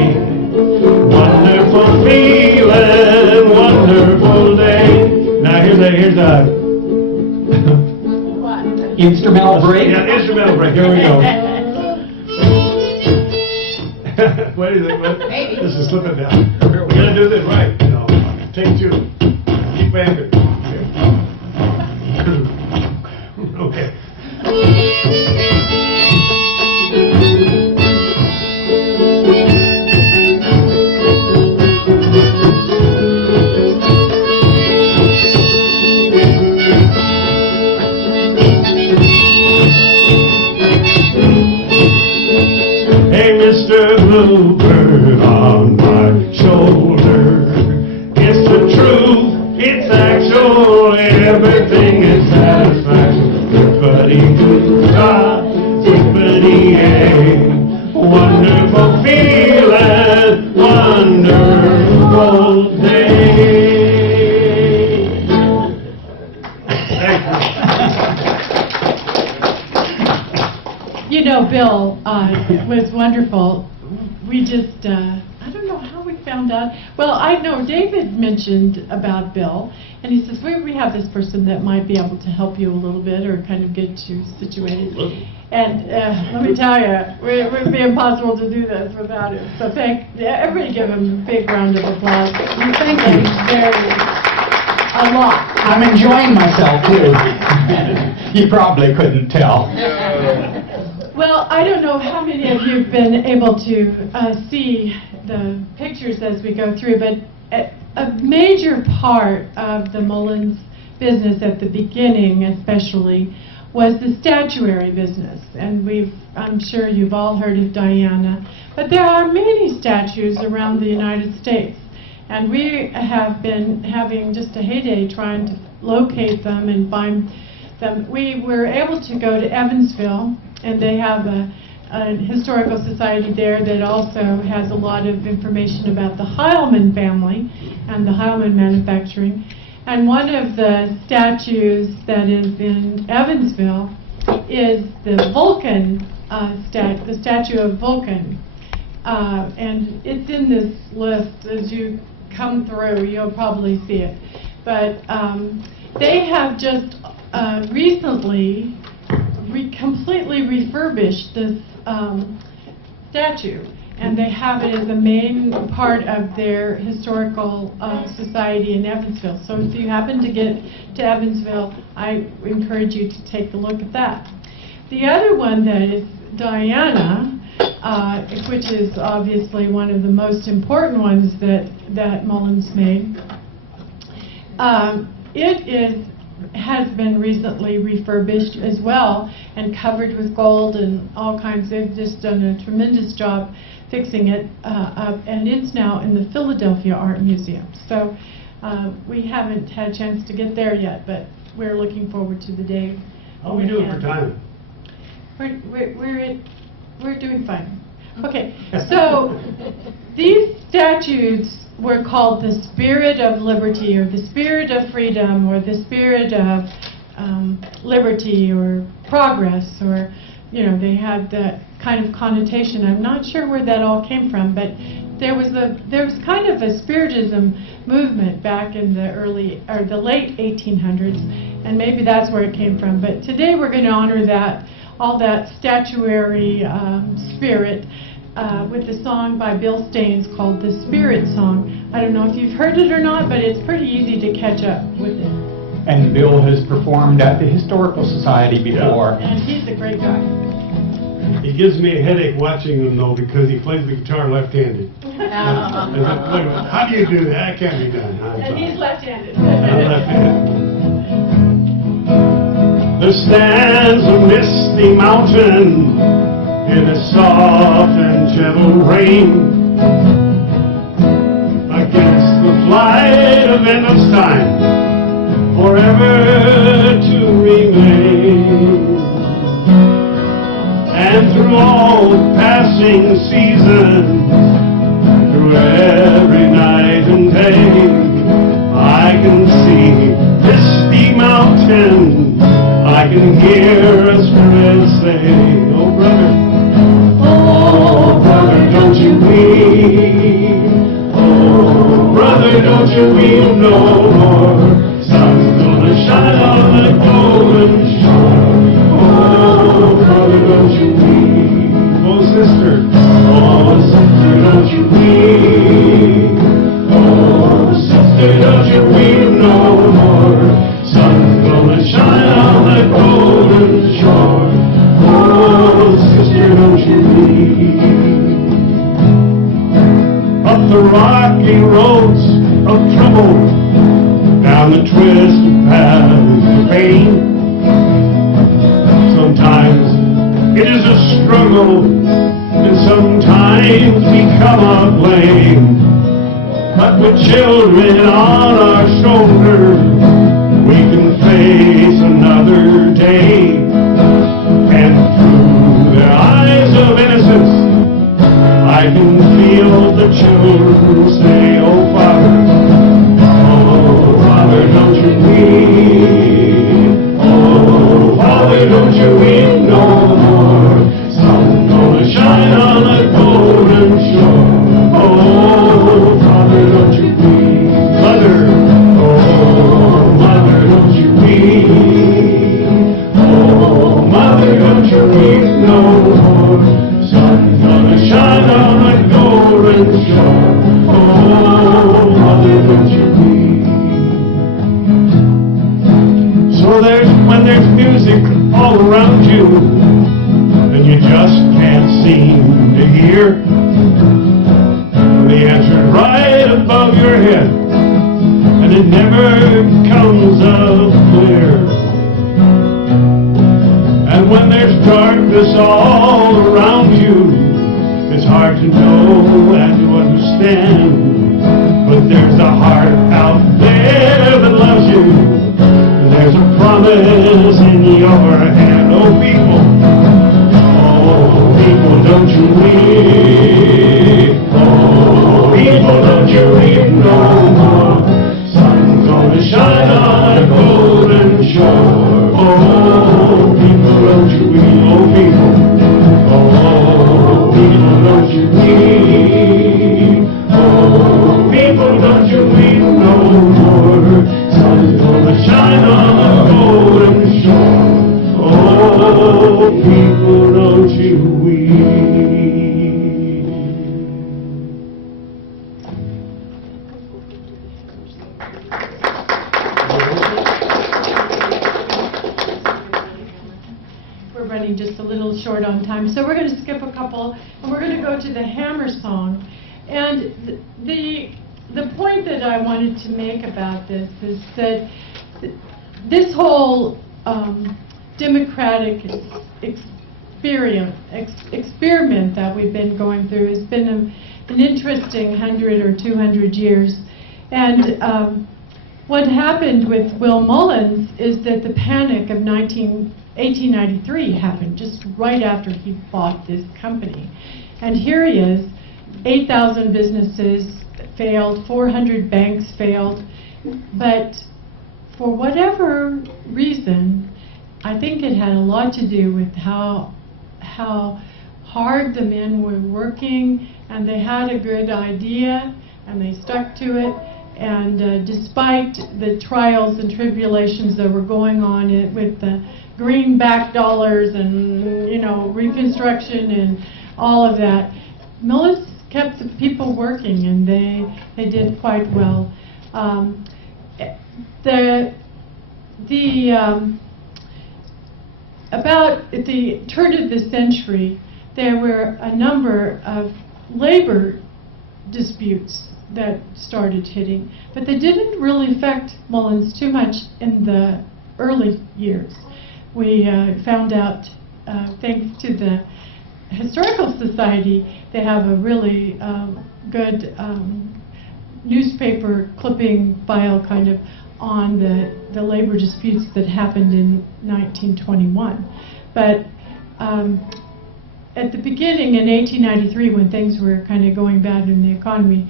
here's a What? Instrumental break? yeah, instrumental break. Here we go. What do you think? Maybe. This is slipping down. We're gonna do this right. You know, take two. Keep anchored. Okay. Hey, Mr. Bluebird on my shoulder. It's the truth, it's actual, everything is satisfaction. Zippity-doo-dah, zippity-yay. Wonderful feeling, wonderful day. Thank you. You know, Bill was wonderful. We just, I don't know how we found out. Well, I know David mentioned about Bill, and he says, we have this person that might be able to help you a little bit or kind of get you situated. And let me tell you, it would be impossible to do this without him. So everybody give him a big round of applause. Thank you a lot. I'm enjoying myself, too. You probably couldn't tell. Well, I don't know how many of you have been able to see the pictures as we go through, but a major part of the Mullins business at the beginning especially was the statuary business. And I'm sure you've all heard of Diana, but there are many statues around the United States. And we have been having just a heyday trying to locate them and find them. We were able to go to Evansville, and they have a historical society there that also has a lot of information about the Heilman family and the Heilman manufacturing. And one of the statues that is in Evansville is the Vulcan, the statue of Vulcan. And it's in this list. As you come through, you'll probably see it. But they have just recently completely refurbished this statue, and they have it as a main part of their historical society in Evansville. So if you happen to get to Evansville, I encourage you to take a look at that. The other one that is Diana, which is obviously one of the most important ones that Mullins made. Has been recently refurbished as well and covered with gold and all kinds. They've just done a tremendous job fixing it up, and it's now in the Philadelphia Art Museum. So we haven't had a chance to get there yet, but we're looking forward to the day. How we doing for time? We're doing fine. Okay, so these statues were called the spirit of liberty, or the spirit of freedom, or the spirit of liberty, or progress, or, you know, they had that kind of connotation. I'm not sure where that all came from, but there was kind of a spiritism movement back in the the late 1800s, and maybe that's where it came from. But today we're going to honor all that statuary spirit with a song by Bill Staines called The Spirit Song. I don't know if you've heard it or not, but it's pretty easy to catch up with it. And Bill has performed at the Historical Society before. And he's a great guy. He gives me a headache watching him, though, because he plays the guitar left-handed. How do you do that? That can't be done. And he's left-handed. I'm left-handed. There stands a misty mountain in a soft and gentle rain, against the flight of endless time, forever to remain. And through all the passing seasons, through every night and day, I can see misty mountains, I can hear a spirit say, oh brother, don't you weep. the rocky roads of trouble, down the twisted paths of pain. Sometimes it is a struggle, and sometimes become a blame. But with children on our shoulders, we can face another day. And through their eyes of innocence, I can feel the children say, "Oh, Father, don't you weep. Oh, Father, don't you weep no more. Sun's gonna shine on the golden shore. Oh, Father, don't you weep. Mother, oh, Mother, don't you weep. Oh, Mother, don't you weep no more. Sun's gonna shine on the golden shore. Oh, Mother, don't you weep." So when there's music all around you, and you just can't seem to hear, the answer's right above your head, and it never comes up clear. And when there's darkness all around you, it's hard to know and to understand. But there's a heart out there that loves you, and there's a promise in your hand. Oh, people, don't you weep. Oh, people, don't you weep no more. Sun's gonna shine on a golden shore. Oh, people, don't you weep. Oh, people, don't you weep. Oh, people, don't you weep no more. Sun's gonna shine on a golden shore. Oh, people, don't you weep. We're running just a little short on time, so we're going to skip a couple, and we're going to go to the Hammer song. And the point that I wanted to make about this is that this whole democratic experiment that we've been going through has been an interesting 100 or 200 years. And what happened with Will Mullins is that the panic of 1893 happened just right after he bought this company. And here he is, 8,000 businesses failed, 400 banks failed, but for whatever reason, I think it had a lot to do with how hard the men were working, and they had a good idea, and they stuck to it. And despite the trials and tribulations that were going on with the greenback dollars and, you know, Reconstruction and all of that, Mullins kept the people working, and they did quite well. About at the turn of the century, there were a number of labor disputes that started hitting, but they didn't really affect Mullins too much in the early years. We found out, thanks to the Historical Society, they have a really good newspaper clipping file kind of on the labor disputes that happened in 1921. But at the beginning in 1893, when things were kind of going bad in the economy,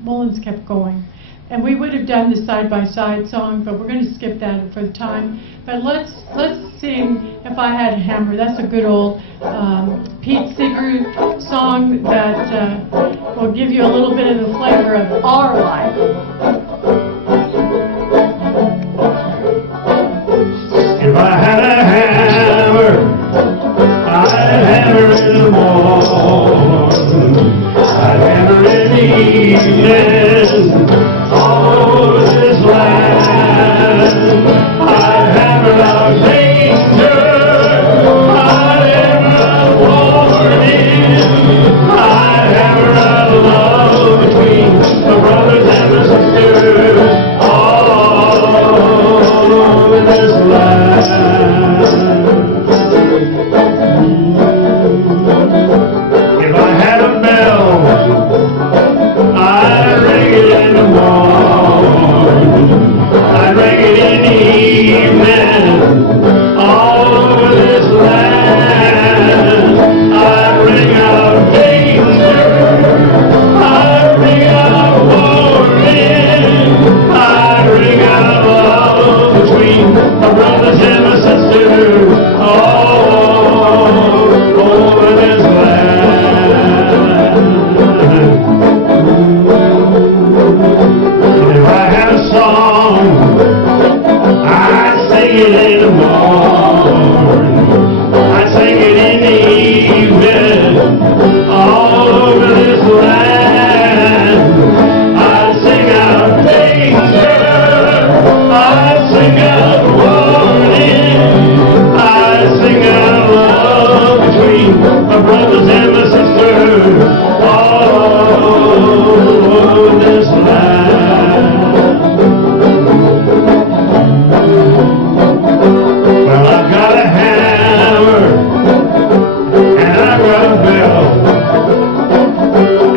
Mullins kept going. And we would have done the side-by-side song, but we're going to skip that for the time. But let's sing If I Had a Hammer. That's a good old Pete Seeger song that will give you a little bit of the flavor of our life. If I had a hammer, I'd hammer in the morning, I'd hammer in the evening, all over this land. I'd hammer out danger, I'd hammer out warning, I'd hammer out love over this land. Well, I've got a hammer and I've got a bell,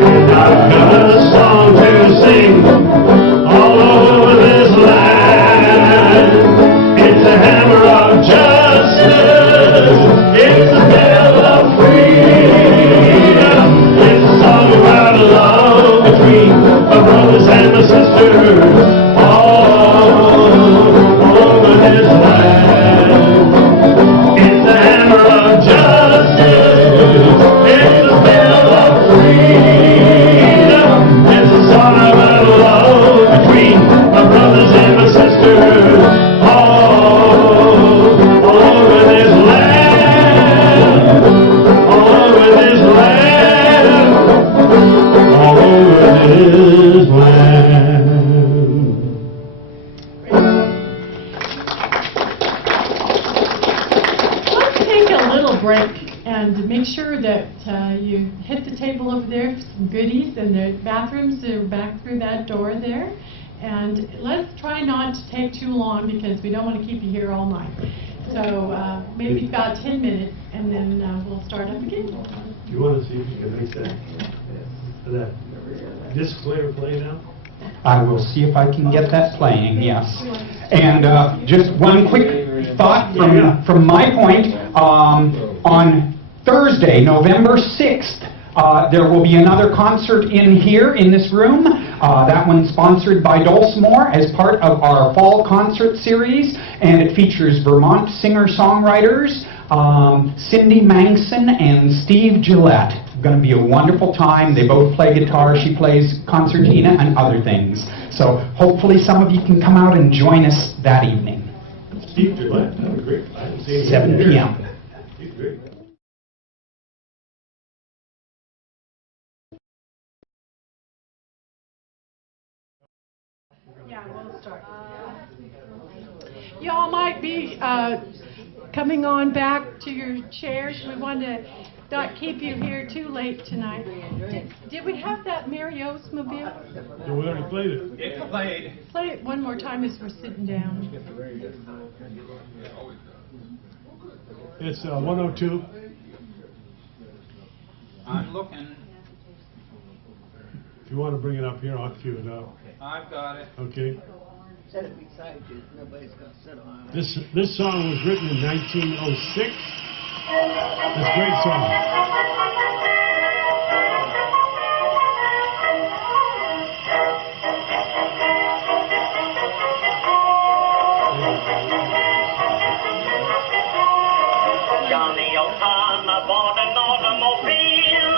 and I've got a song to sing all over this land. It's a hammer of justice, it's a bell of freedom, it's a song about love between my brothers and my sisters all over this land. It's a hammer of justice, it's a bell of freedom, it's a song about love between my brothers and my sisters all over this land, all over this land, all over this land. Let's take a little break and make sure that you hit the table over there for some goodies, and the bathrooms are back through that door there. And let's try not to take too long because we don't want to keep you here all night. So maybe about 10 minutes, and then we'll start up again. Do you want to see if you can make that disc player play now? I will see if I can get that playing, yes. And just one quick thought from my point. On Thursday, November 6th, there will be another concert in here, in this room. That one's sponsored by Dulcimore as part of our fall concert series, and it features Vermont singer-songwriters Cindy Mangson and Steve Gillette. It's going to be a wonderful time. They both play guitar. She plays concertina and other things. So hopefully some of you can come out and join us that evening. Steve Gillette, that'd be great. I haven't seen him 7 in years. p.m. He's great. Yeah, we'll start. Y'all might be coming on back to your chairs. We want to not keep you here too late tonight. Did we have that Mary Oldsmobile? So we already played it. Play it one more time as we're sitting down. It's 102. I'm looking. If you want to bring it up here, I'll cue it up. I've got it. Okay. Set it beside you. Nobody's going to sit on it. This song was written in 1906. It's a great song. Johnny O'Connor bought an automobile.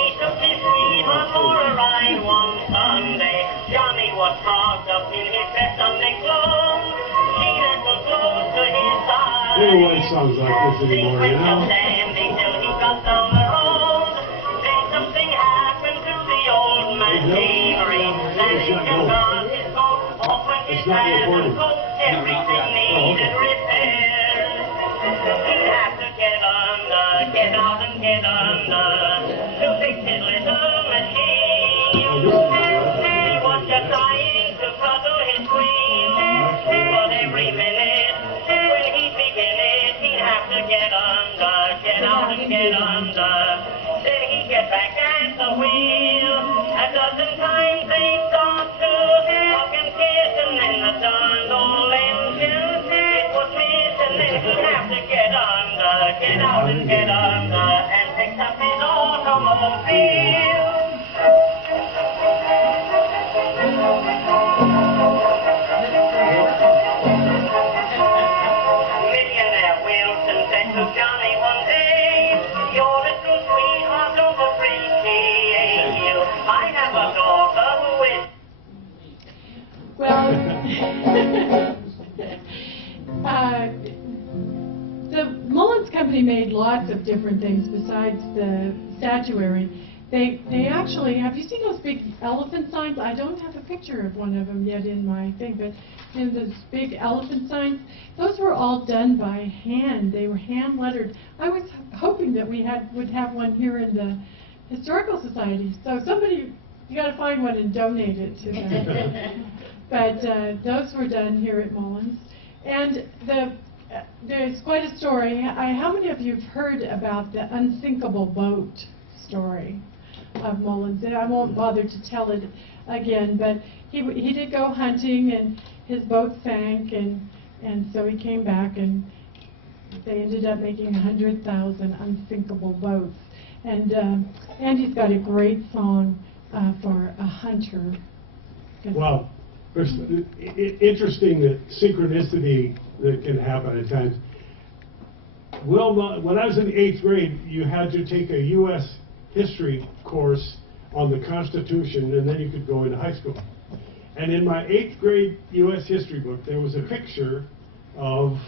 He took his sweetheart for a ride one Sunday. Johnny was caught up in his best Sunday clothes. She nestled close to his side. They don't write songs like this anymore, you know? Sandy till he got down the road. Then something happened to the old machinery. And he got his coat off and his hat and coat. Everything needed repairs. He'd have to get out and get under to fix his little machine. He was just trying to cuddle his queen, but every minute when he'd begin it, he'd have to get out and get under. Then he'd get back at the wheel. A dozen times they'd start to hug and kiss, and then the darned old engine, it would miss, and then he'd have to get out and get under, and fix up his automobile. Millionaire Wilson said to Johnny one day, "Your little sweetheart don't appreciate you. I have a daughter who is..." Well, the Mullins Company made lots of different things besides the statuary. They actually, have you seen those big elephant signs? I don't have a picture of one of them yet in my thing, but those big elephant signs, those were all done by hand. They were hand lettered. I was hoping that we would have one here in the Historical Society. So somebody You got to find one and donate it to them. But those were done here at Mullins. And there's quite a story. How many of you have heard about the unsinkable boat story of Mullins? And I won't bother to tell it again, but he did go hunting and his boat sank, and so he came back and they ended up making 100,000 unsinkable boats. And Andy's got a great song for a hunter. Well, there's interesting that synchronicity that can happen at times. Well, when I was in the 8th grade, you had to take a U.S. history course on the Constitution, and then you could go into high school. And in my 8th grade U.S. history book, there was a picture of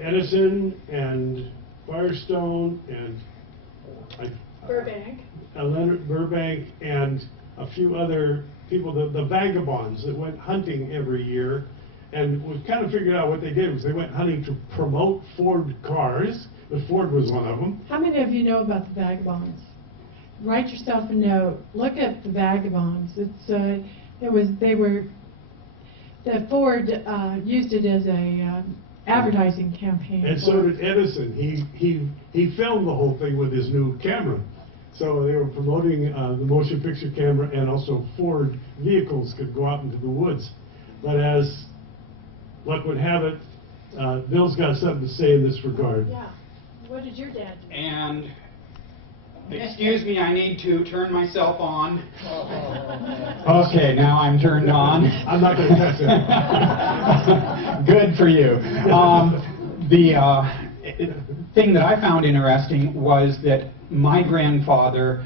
Edison and Firestone and Leonard Burbank and a few other people, the vagabonds that went hunting every year. And we kind of figured out what they did was they went hunting to promote Ford cars. The Ford was one of them. How many of you know about the vagabonds? Write yourself a note. Look at the vagabonds. The Ford used it as a advertising campaign. And so did Edison. He filmed the whole thing with his new camera. So they were promoting the motion picture camera, and also Ford vehicles could go out into the woods. But as luck would have it, Bill's got something to say in this regard. Yeah. What did your dad do? And excuse me, I need to turn myself on. Okay, now I'm turned on. I'm not going to touch that. Good for you. The thing that I found interesting was that my grandfather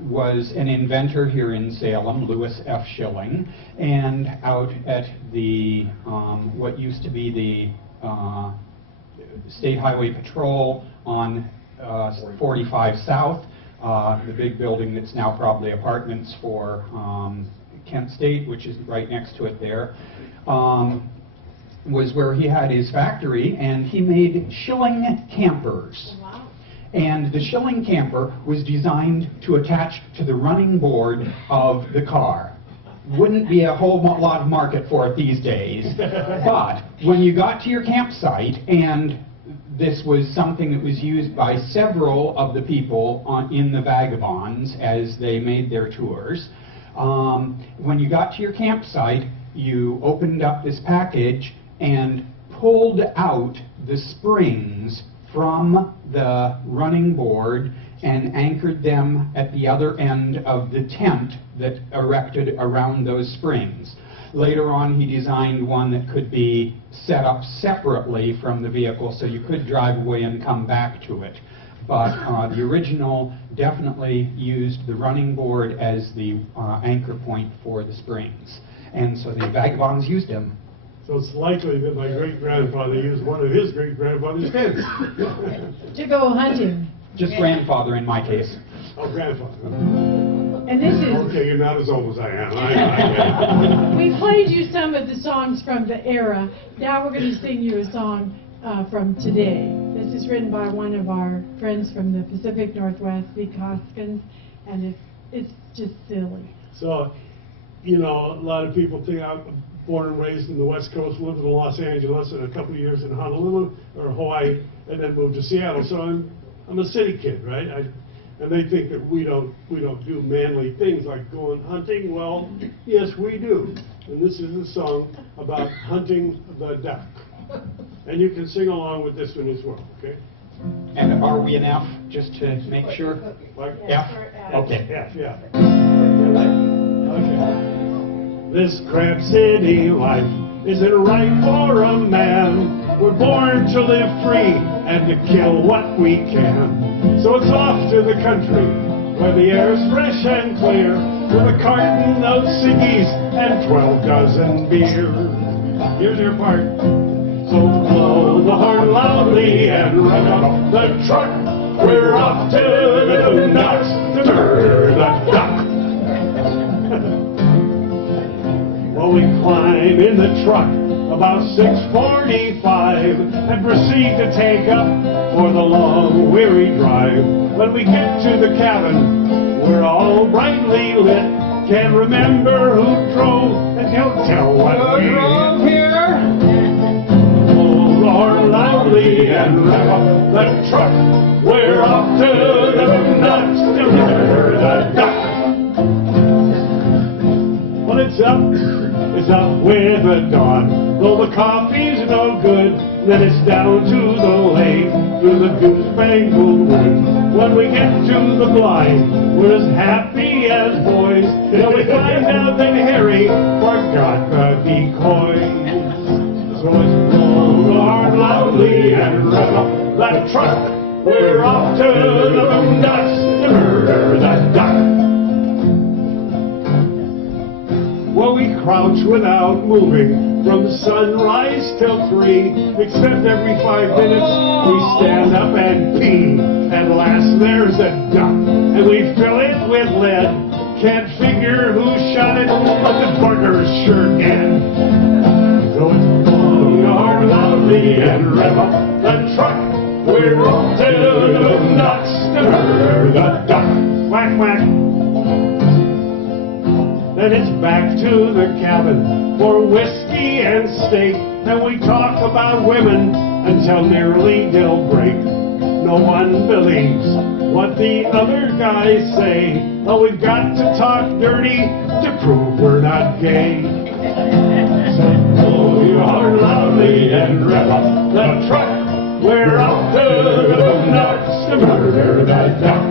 was an inventor here in Salem, Lewis F. Schilling, and out at the what used to be the State Highway Patrol on 45 South, the big building that's now probably apartments for Kent State, which is right next to it there, was where he had his factory, and he made Schilling campers. Wow. And the Schilling camper was designed to attach to the running board of the car. Wouldn't be a whole lot of market for it these days, but when you got to your campsite, and this was something that was used by several of the people in the Vagabonds as they made their tours. When you got to your campsite, you opened up this package and pulled out the springs from the running board and anchored them at the other end of the tent that erected around those springs. Later on, he designed one that could be set up separately from the vehicle so you could drive away and come back to it. But the original definitely used the running board as the anchor point for the springs. And so the Vagabonds used them. So it's likely that my great-grandfather used one of his great-grandfather's tents. To go hunting. Just grandfather in my case. Oh, grandfather. And this is... Okay, you're not as old as I am. I We played you some of the songs from the era. Now we're going to sing you a song from today. This is written by one of our friends from the Pacific Northwest, Zeke Hoskins, and it's just silly. So, you know, a lot of people think I'm born and raised in the West Coast, lived in Los Angeles, and a couple of years in Honolulu or Hawaii, and then moved to Seattle. So I'm a city kid, right? And they think that we don't do manly things like going hunting. Well, yes, we do. And this is a song about hunting the duck. And you can sing along with this one as well, okay? And are we enough, just to make sure? Like F? Okay. F, yeah. Okay. This crap city life isn't right for a man. We're born to live free and to kill what we can. So it's off to the country where the air's fresh and clear, with a carton of ciggies and 12 dozen beer. Here's your part. So blow the horn loudly and run up the truck. We're off to the nuts to murder the duck. Well, we climb in the truck about 6:45 and proceed to take up for the long, weary drive. When we get to the cabin, we're all brightly lit. Can't remember who drove, and don't tell what we drove here. Oh, Lord, loudly and rev up the truck. We're off to the nuts to murder the duck. Well, it's up with the dawn. Though the coffee's no good, then it's down to the lake, through the goose-spangled wood. When we get to the blind, we're as happy as boys, till we find out that Harry forgot the decoys. So let's blow our loudly and rev up that truck. We're off to the nuts to murder the duck. Well, we crouch without moving from sunrise till 3, except every 5 minutes we stand up and pee. At last there's a duck, and we fill it with lead. Can't figure who shot it, but the partner's sure dead. So it's blowing our loudly and rev up the truck. We're off to the nuts to murder the duck. Whack, whack. Then it's back to the cabin for whiskey and steak, and we talk about women until nearly daybreak. No one believes what the other guys say. Oh, we've got to talk dirty to prove we're not gay. So blow your horn loudly and rev up the truck. We're off to the nuts to murder the duck.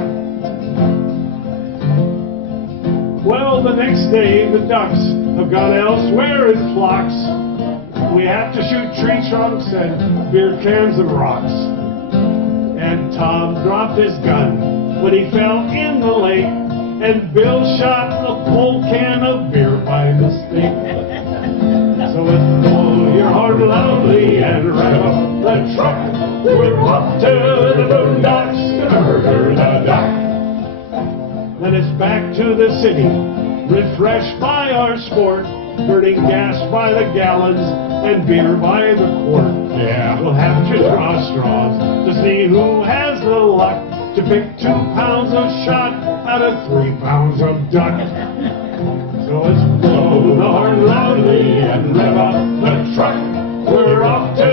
Well, the next day the ducks have gone elsewhere in flocks. We have to shoot tree trunks and beer cans and rocks. And Tom dropped his gun when he fell in the lake, and Bill shot a whole can of beer by mistake. So let's blow your horn loudly and rev up the truck. We're off to the nuts to murder the duck. Then it's back to the city, refreshed by our sport, burning gas by the gallons and beer by the quart. Yeah, we'll have to draw straws to see who has the luck to pick 2 pounds of shot out of 3 pounds of duck. So let's blow the horn loudly and rev up the truck. We're off to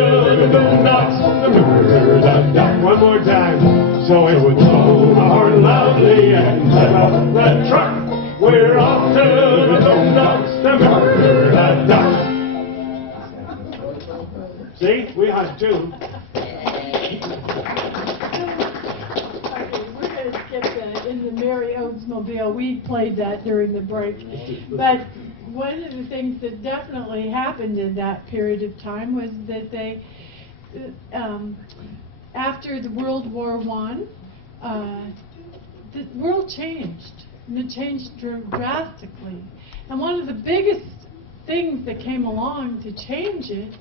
the nuts to murder the duck. One more time. So it would blow the horn loudly and rev up the truck. We're off to the nuts to murder the duck. See? We hunt too. Okay, we're going to skip in the Mary Oldsmobile. We played that during the break. But one of the things that definitely happened in that period of time was that they, after the World War I, the world changed. And it changed drastically. And one of the biggest things that came along to change it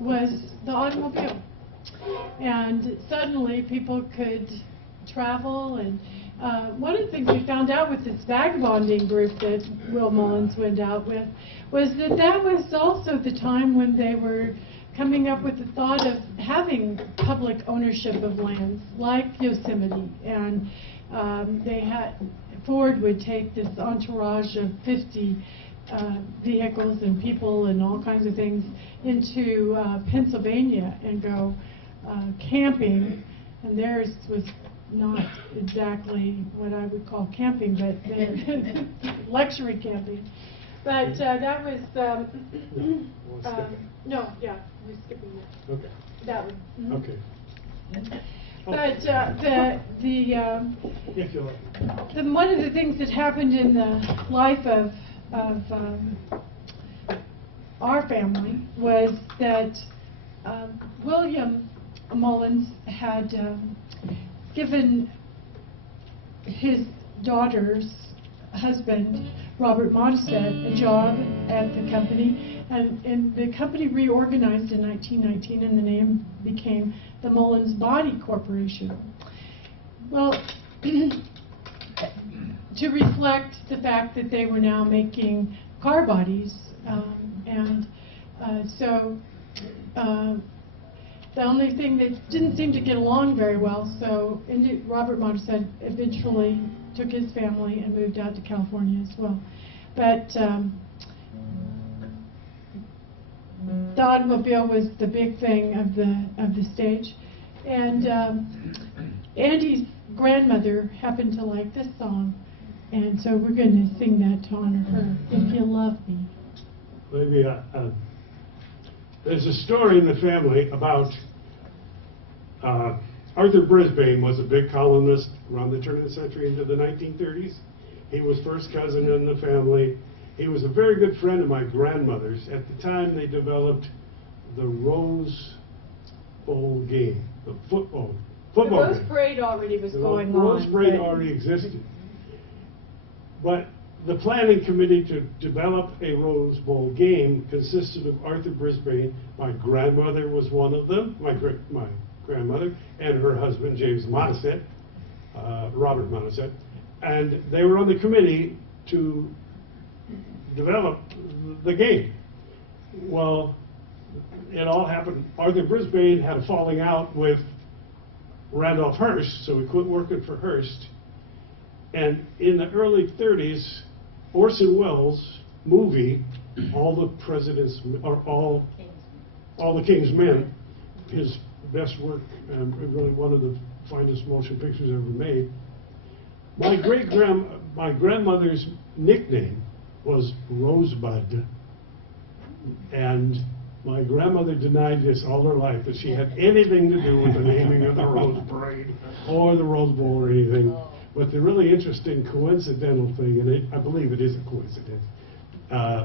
was the automobile. And suddenly people could travel, and one of the things we found out with this vagabonding group that Will Mullins went out with was that that was also the time when they were coming up with the thought of having public ownership of lands like Yosemite. And they had, Ford would take this entourage of 50 vehicles and people and all kinds of things into Pennsylvania and go camping, and theirs was not exactly what I would call camping, but luxury camping. But that was, no, yeah, we're skipping that. Okay. That one. Mhm. Okay. But If you like. one of the things that happened in the life of our family was that William Mullins had given his daughter's husband, Robert Modestad, a job at the company, and the company reorganized in 1919, and the name became the Mullins Body Corporation. Well, to reflect the fact that they were now making car bodies, and The only thing that didn't seem to get along very well, so Robert Montesette eventually took his family and moved out to California as well. But the automobile was the big thing of the stage, and Andy's grandmother happened to like this song, and so we're going to sing that to honor her. If You Love Me. Maybe there's a story in the family about Arthur Brisbane was a big columnist around the turn of the century into the 1930s. He was first cousin in the family. He was a very good friend of my grandmother's. At the time, they developed the Rose Bowl game, the football The Rose game. Parade already was going on. Rose Parade but- already existed. But the planning committee to develop a Rose Bowl game consisted of Arthur Brisbane. My grandmother was one of them, my grandmother, and her husband, James Montesette, Robert Montesette. And they were on the committee to develop the game. Well, it all happened. Arthur Brisbane had a falling out with Randolph Hearst, so he quit working for Hearst. And in the early 30s, Orson Welles' movie, All the President's, or All the King's Men, his best work, and really one of the finest motion pictures ever made. My grandmother's nickname was Rosebud, and my grandmother denied this all her life, that she had anything to do with the naming of the Rose Parade or the Rose Bowl or anything. But the really interesting coincidental thing, and I believe it is a coincidence,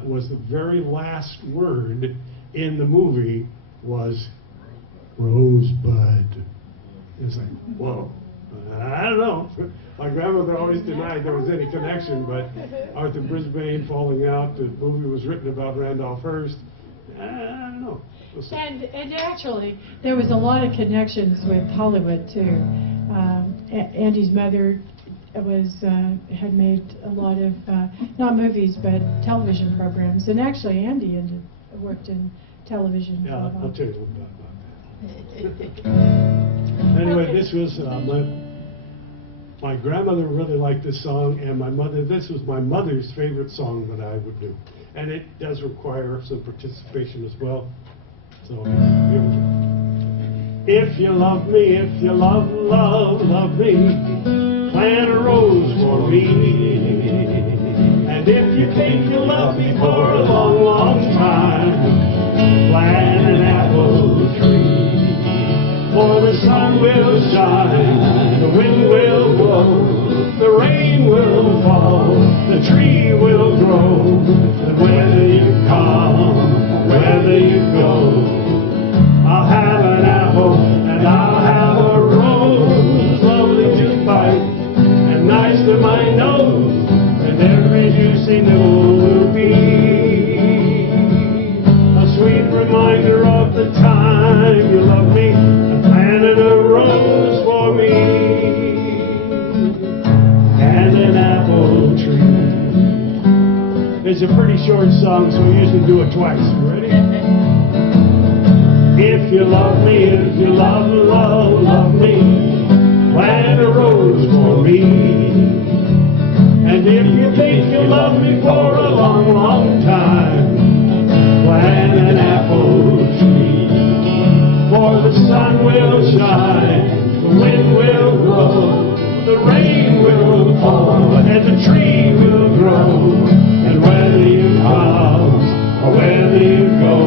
was the very last word in the movie was Rosebud. It's like, whoa. I don't know. My grandmother always denied there was any connection, but Arthur Brisbane falling out, the movie was written about Randolph Hearst. I don't know. We'll see. And actually, there was a lot of connections with Hollywood too. Andy's mother had made a lot of not movies but television programs, and actually Andy worked in television. for a Yeah, while. I'll tell you a little bit about that. Anyway, this was my grandmother really liked this song, and this was my mother's favorite song that I would do. And it does require some participation as well. So, here we go. If you love me, if you love me, plant a rose for me. And if you think you love me for a long, long time, plant an apple tree. For the sun will shine, the wind will blow, the rain will fall, the tree will grow. And whether you come, whether you go, I'll have an apple and I'll have a rose, lovely to bite and nice to my nose, and every juicy nibble will be a sweet reminder of the time you loved me and planted a rose for me and an apple tree. It's a pretty short song, so we usually do it twice. Ready? If you love me, if you love me, plant a rose for me. And if you think you love me for a long, long time, plant an apple tree. For the sun will shine, the wind will blow, the rain will fall, and the tree will grow. And whether you come or whether you go,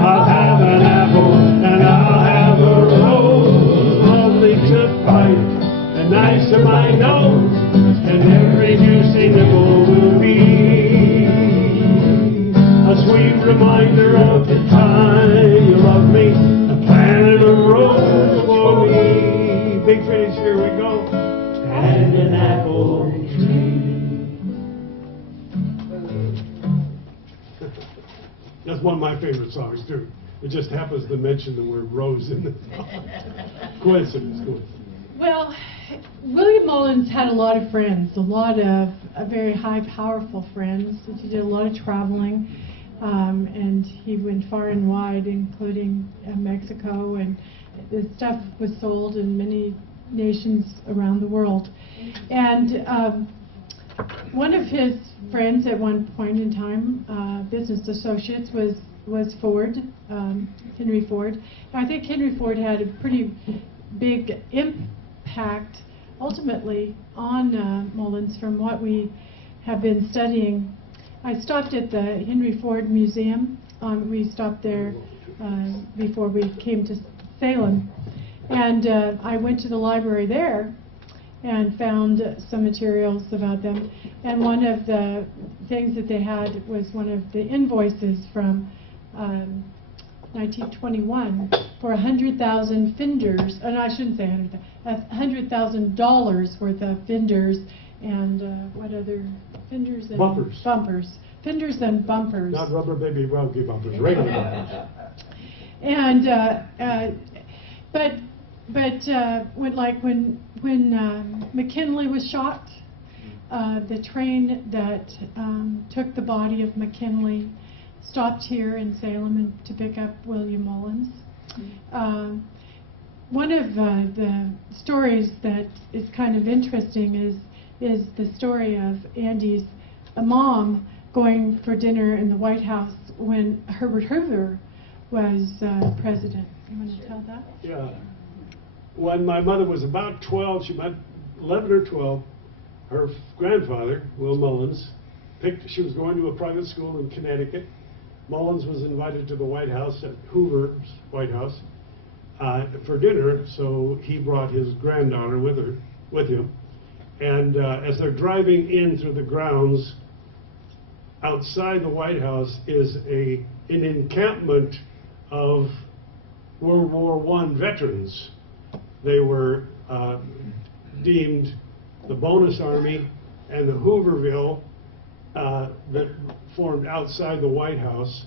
I'll have an apple and I'll have a rose, lovely to bite and nice to my nose, and every juicy nibble will be a sweet reminder of the time you loved me and planted a rose for me. Big finish, here we go. And an apple tree. That's one of my favorite songs, too. It just happens to mention the word rose in the song. Coincidence. Well, William Mullins had a lot of friends, a lot of very high, powerful friends. He did a lot of traveling. And he went far and wide, including Mexico, and the stuff was sold in many nations around the world. And one of his friends at one point in time, business associates, was Ford, Henry Ford. And I think Henry Ford had a pretty big impact ultimately on Mullins from what we have been studying. I stopped at the Henry Ford Museum. We stopped there before we came to Salem. And I went to the library there and found some materials about them. And one of the things that they had was one of the invoices from 1921 for 100,000 fenders. And I shouldn't say 100,000, $100,000 worth of fenders and what other fenders and Bumpers. bumpers. Fenders and bumpers. Not rubber baby rugby bumpers, regular bumpers. And when McKinley was shot, the train that took the body of McKinley stopped here in Salem to pick up William Mullins. One of the stories that is kind of interesting is the story of Andy's mom going for dinner in the White House when Herbert Hoover was president. You want to tell that? Yeah. When my mother was about 12, she about 11 or 12, her grandfather, Will Mullins, she was going to a private school in Connecticut. Mullins was invited to the White House, at Hoover's White House, for dinner, so he brought his granddaughter with him. And as they're driving in through the grounds, outside the White House is an encampment of World War I veterans. They were deemed the Bonus Army, and the Hooverville that formed outside the White House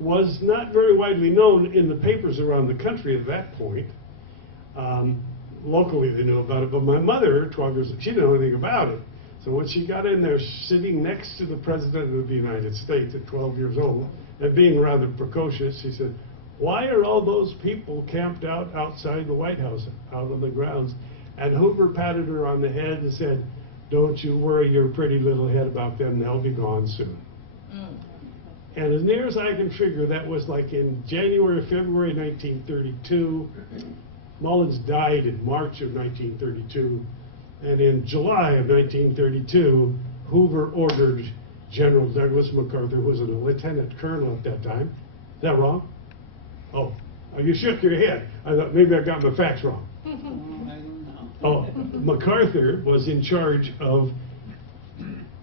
was not very widely known in the papers around the country at that point. Locally they knew about it, but my mother, 12 years old, she didn't know anything about it. So when she got in there sitting next to the President of the United States at 12 years old, and being rather precocious, she said, "Why are all those people camped out outside the White House, out on the grounds?" And Hoover patted her on the head and said, "Don't you worry your pretty little head about them, they'll be gone soon." And as near as I can figure, that was like in January or February 1932. Mullins died in March of 1932. And in July of 1932, Hoover ordered General Douglas MacArthur, who was a lieutenant colonel at that time. Is that wrong? Oh, you shook your head. I thought maybe I got my facts wrong. Oh, MacArthur was in charge of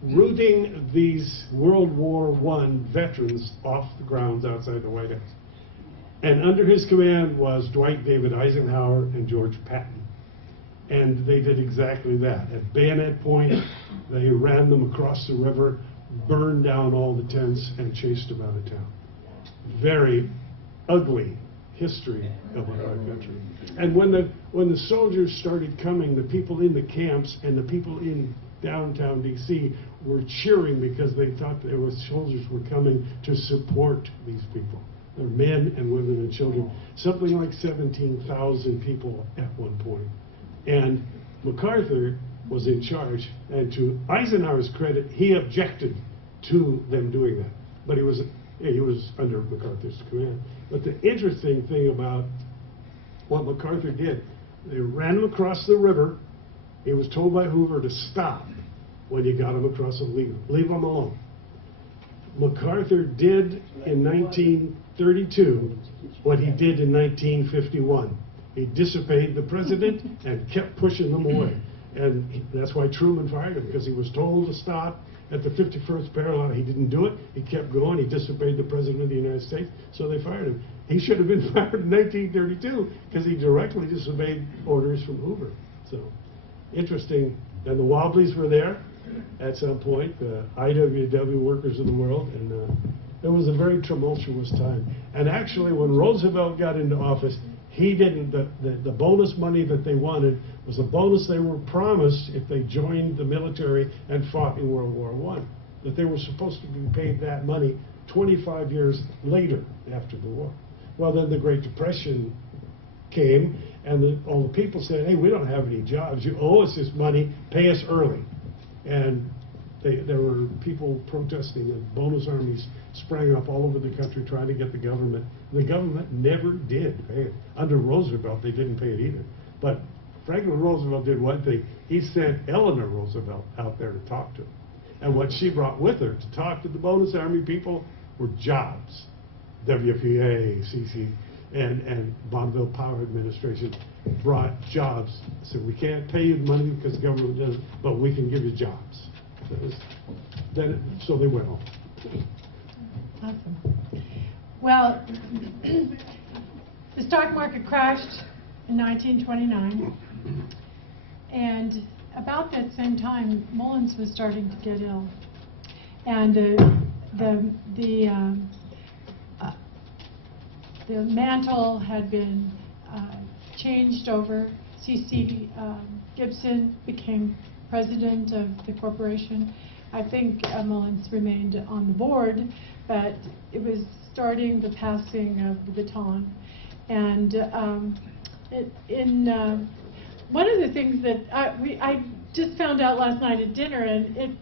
rooting these World War I veterans off the grounds outside the White House. And under his command was Dwight David Eisenhower and George Patton. And they did exactly that. At bayonet point, they ran them across the river, burned down all the tents, and chased them out of town. Very ugly history of our country. And when the soldiers started coming, the people in the camps and the people in downtown D.C. were cheering because they thought there was soldiers were coming to support these people. They're men and women and children. Something like 17,000 people at one point. And MacArthur was in charge, and to Eisenhower's credit, he objected to them doing that. But he was under MacArthur's command. But the interesting thing about what MacArthur did, they ran him across the river. He was told by Hoover to stop when you got him across and leave him alone. MacArthur did in 1932 what he did in 1951. He disobeyed the president and kept pushing them away. And that's why Truman fired him, because he was told to stop at the 51st parallel. He didn't do it. He kept going. He disobeyed the president of the United States, so they fired him. He should have been fired in 1932 because he directly disobeyed orders from Hoover. So interesting. And the Wobblies were there at some point, the IWW workers of the world, and it was a very tumultuous time. And actually, when Roosevelt got into office, he didn't, the bonus money that they wanted was a bonus they were promised if they joined the military and fought in World War I. that they were supposed to be paid that money 25 years later after the war. Well, then the Great Depression came, and all the people said, hey, we don't have any jobs. You owe us this money. Pay us early. And there were people protesting, and bonus armies sprang up all over the country trying to get the government. The government never did pay it. Under Roosevelt, they didn't pay it either. But Franklin Roosevelt did one thing. He sent Eleanor Roosevelt out there to talk to them. And what she brought with her to talk to the bonus army people were jobs. WPA, CC, and Bonneville Power Administration brought jobs. So we can't pay you the money because the government doesn't, but we can give you jobs. So they went on. Awesome. Well, the stock market crashed in 1929, and about that same time, Mullins was starting to get ill, and the mantle had been changed over. C.C. Gibson became president of the corporation. I think Mullins remained on the board, but it was starting the passing of the baton. And one of the things that I just found out last night at dinner, and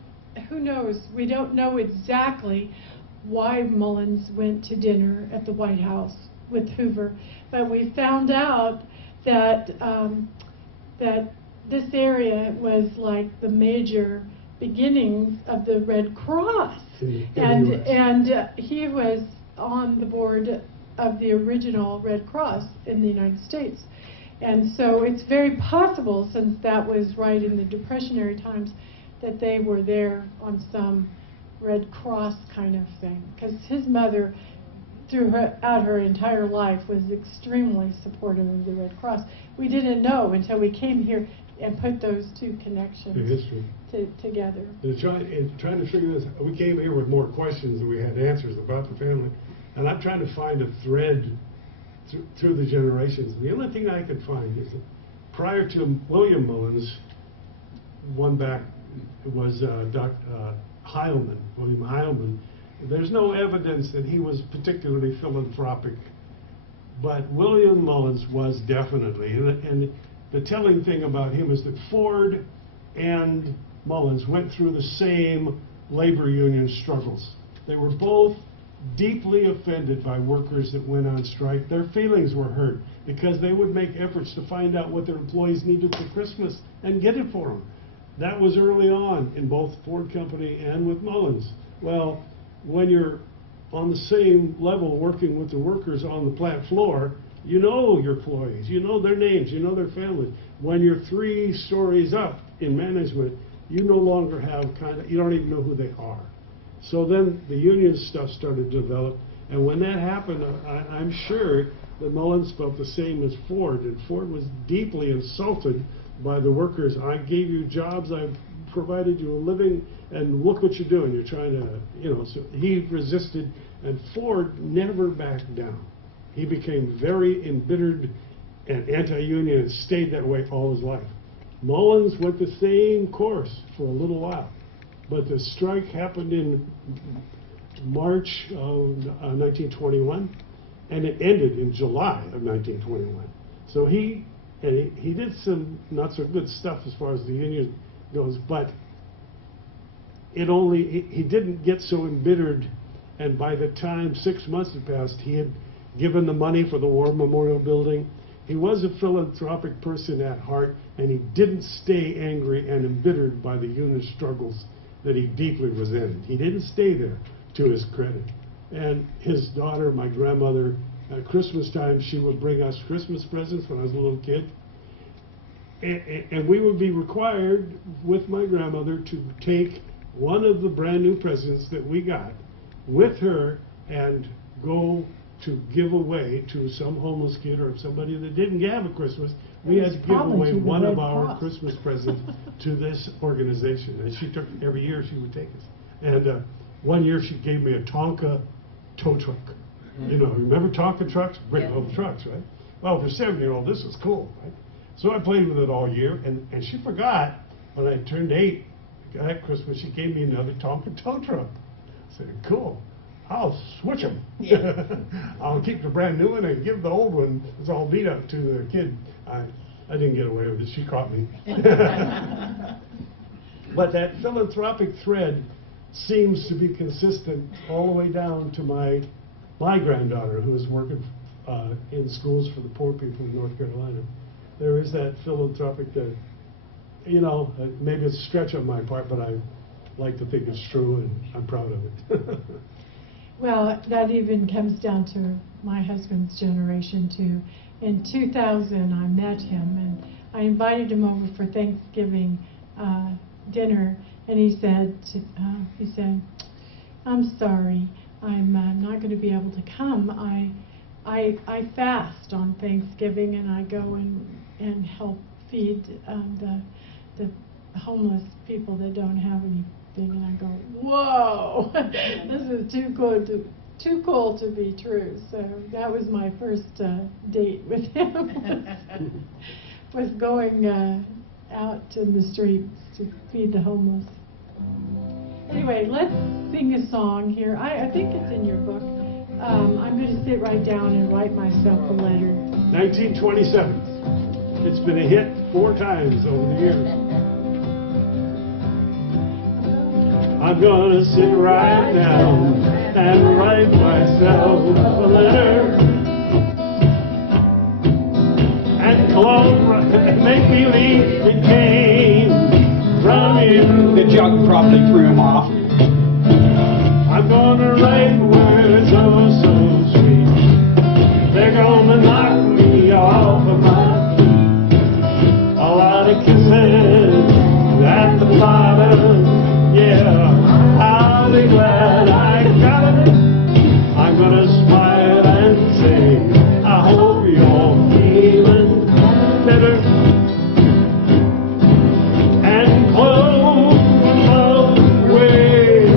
who knows, we don't know exactly why Mullins went to dinner at the White House with Hoover, but we found out that that this area was like the major beginnings of the Red Cross, and he was on the board of the original Red Cross in the United States. And so it's very possible, since that was right in the Depressionary times, that they were there on some Red Cross kind of thing. Because his mother, throughout her entire life, was extremely supportive of the Red Cross. We didn't know until we came here and put those two connections together. Trying to figure this, we came here with more questions than we had answers about the family. And I'm trying to find a thread through the generations. The only thing I could find is that prior to William Mullins, one back was Heilman, William Heilman. There's no evidence that he was particularly philanthropic, but William Mullins was definitely. And the telling thing about him is that Ford and Mullins went through the same labor union struggles. They were both deeply offended by workers that went on strike. Their feelings were hurt because they would make efforts to find out what their employees needed for Christmas and get it for them. That was early on in both Ford Company and with Mullins. Well, when you're on the same level working with the workers on the plant floor, you know your employees, you know their names, you know their families. When you're 3 stories up in management, you no longer have you don't even know who they are. So then the union stuff started to develop, and when that happened, I'm sure that Mullins felt the same as Ford, and Ford was deeply insulted by the workers. I gave you jobs, I provided you a living, and look what you're doing. You're trying to, so he resisted, and Ford never backed down. He became very embittered and anti-union and stayed that way all his life. Mullins went the same course for a little while. But the strike happened in March of 1921, and it ended in July of 1921. So he did some not so good stuff as far as the union goes, but he didn't get so embittered, and by the time 6 months had passed, he had given the money for the War Memorial Building. He was a philanthropic person at heart, and he didn't stay angry and embittered by the union struggles that he deeply resented. He didn't stay there, to his credit. And his daughter, my grandmother, at Christmas time, she would bring us Christmas presents when I was a little kid. And we would be required, with my grandmother, to take one of the brand new presents that we got with her and go to give away to some homeless kid or somebody that didn't have a Christmas. We had to give away one of our Christmas presents to this organization. And she took, every year she would take us. And one year she gave me a Tonka tow truck. Remember Tonka trucks? Great little trucks, right? Well, for a 7-year-old, this was cool, right? So I played with it all year, and she forgot when I turned 8, that Christmas, she gave me another Tonka tow truck. I said, cool. I'll switch them. I'll keep the brand new one and give the old one that's all beat up to the kid. I didn't get away with it. She caught me. But that philanthropic thread seems to be consistent all the way down to my granddaughter, who is working in schools for the poor people in North Carolina. There is that philanthropic, you know, maybe it's a stretch on my part, but I like to think it's true, and I'm proud of it. Well, that even comes down to my husband's generation, too. In 2000, I met him, and I invited him over for Thanksgiving dinner, and he said, I'm sorry, I'm not going to be able to come. I fast on Thanksgiving, and I go and help feed the homeless people that don't have anything. And I go, whoa, this is too cool to be true. So that was my first date with him, was going out in the streets to feed the homeless. Anyway, let's sing a song here. I think it's in your book. I'm going to sit right down and write myself a letter. 1927. It's been a hit 4 times over the years. I'm gonna sit right down and write myself a letter and make believe it came from you. The jug probably threw him off. I'm gonna write words oh so sweet. They're gonna knock me off of my feet. A lot of kisses at the bottom. Yeah, I'll be glad I got it. I'm gonna smile and say, I hope you're feeling better. And close the way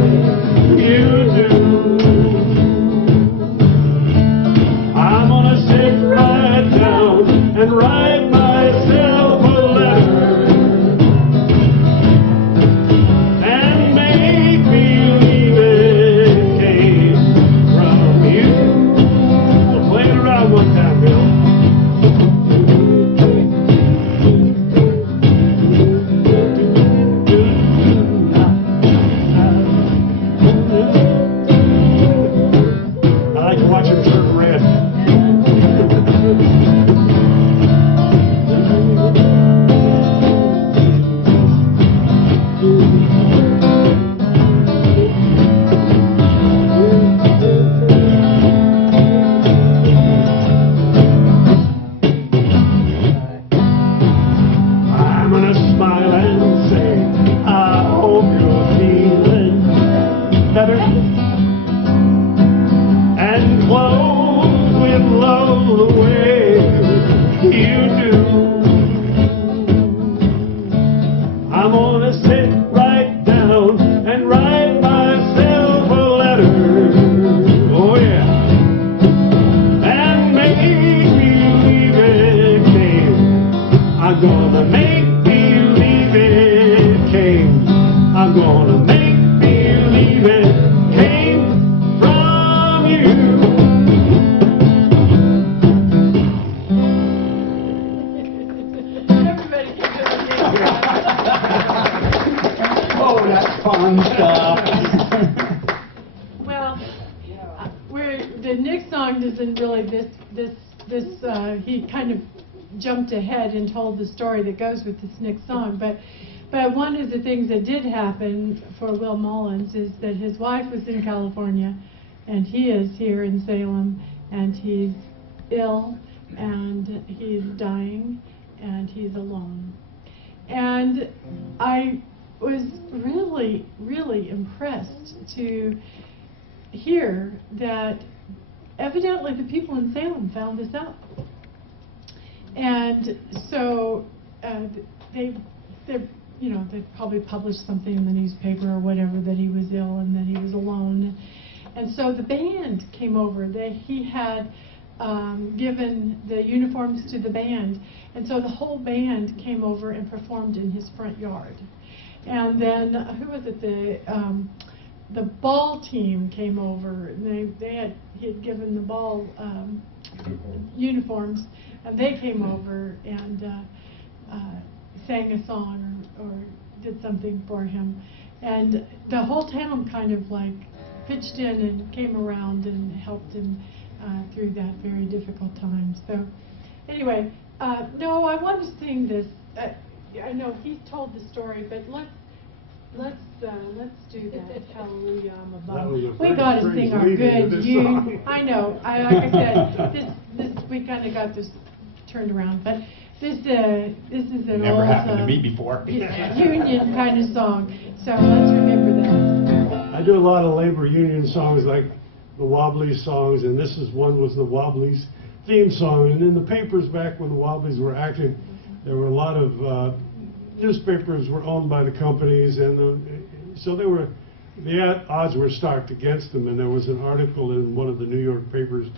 you do. I'm gonna sit right down and write myself a letter. He kind of jumped ahead and told the story that goes with this next song. But one of the things that did happen for Will Mullins is that his wife was in California, and he is here in Salem, and he's ill, and he's dying, and he's alone. And I was really, really impressed to hear that evidently the people in Salem found this out. And so they probably published something in the newspaper or whatever that he was ill and that he was alone. And so the band came over. He had given the uniforms to the band, and so the whole band came over and performed in his front yard. And then, who was it, the ball team came over, and he had given the ball uniforms, and they came over and sang a song or did something for him. And the whole town kind of like pitched in and came around and helped him through that very difficult time. So anyway, no, I want to sing this. I know he's told the story, but let's do that. Hallelujah, I'm That was above. a We pretty got to strange sing our lead into good this you. song. I know. Like I said, this we kind of got this turned around, but this is an Never old happened to me before. union kind of song. So let's remember that. I do a lot of labor union songs like the Wobblies songs, and this is one was the Wobblies theme song. And in the papers back when the Wobblies were active, there were a lot of newspapers were owned by the companies, and so the odds were stacked against them. And there was an article in one of the New York papers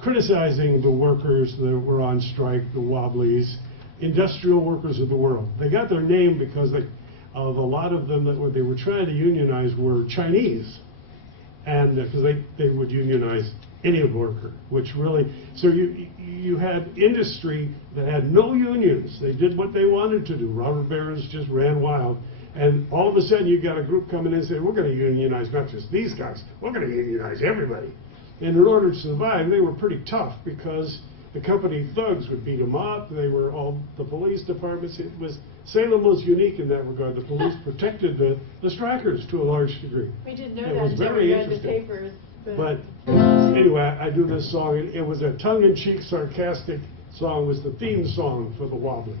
criticizing the workers that were on strike, the Wobblies, industrial workers of the world. They got their name because of a lot of them that they were trying to unionize were Chinese, and because they would unionize any worker, which really, so you had industry that had no unions. They did what they wanted to do. Robber barons just ran wild. And all of a sudden you got a group coming in and saying, we're going to unionize not just these guys, we're going to unionize everybody. And in order to survive, they were pretty tough because the company thugs would beat them up. They were all, the police departments, Salem was unique in that regard. The police protected the strikers to a large degree. We didn't know It that was until very we read the interesting. papers. But anyway, I do this song, and it was a tongue-in-cheek, sarcastic song. It was the theme song for the Wobblies.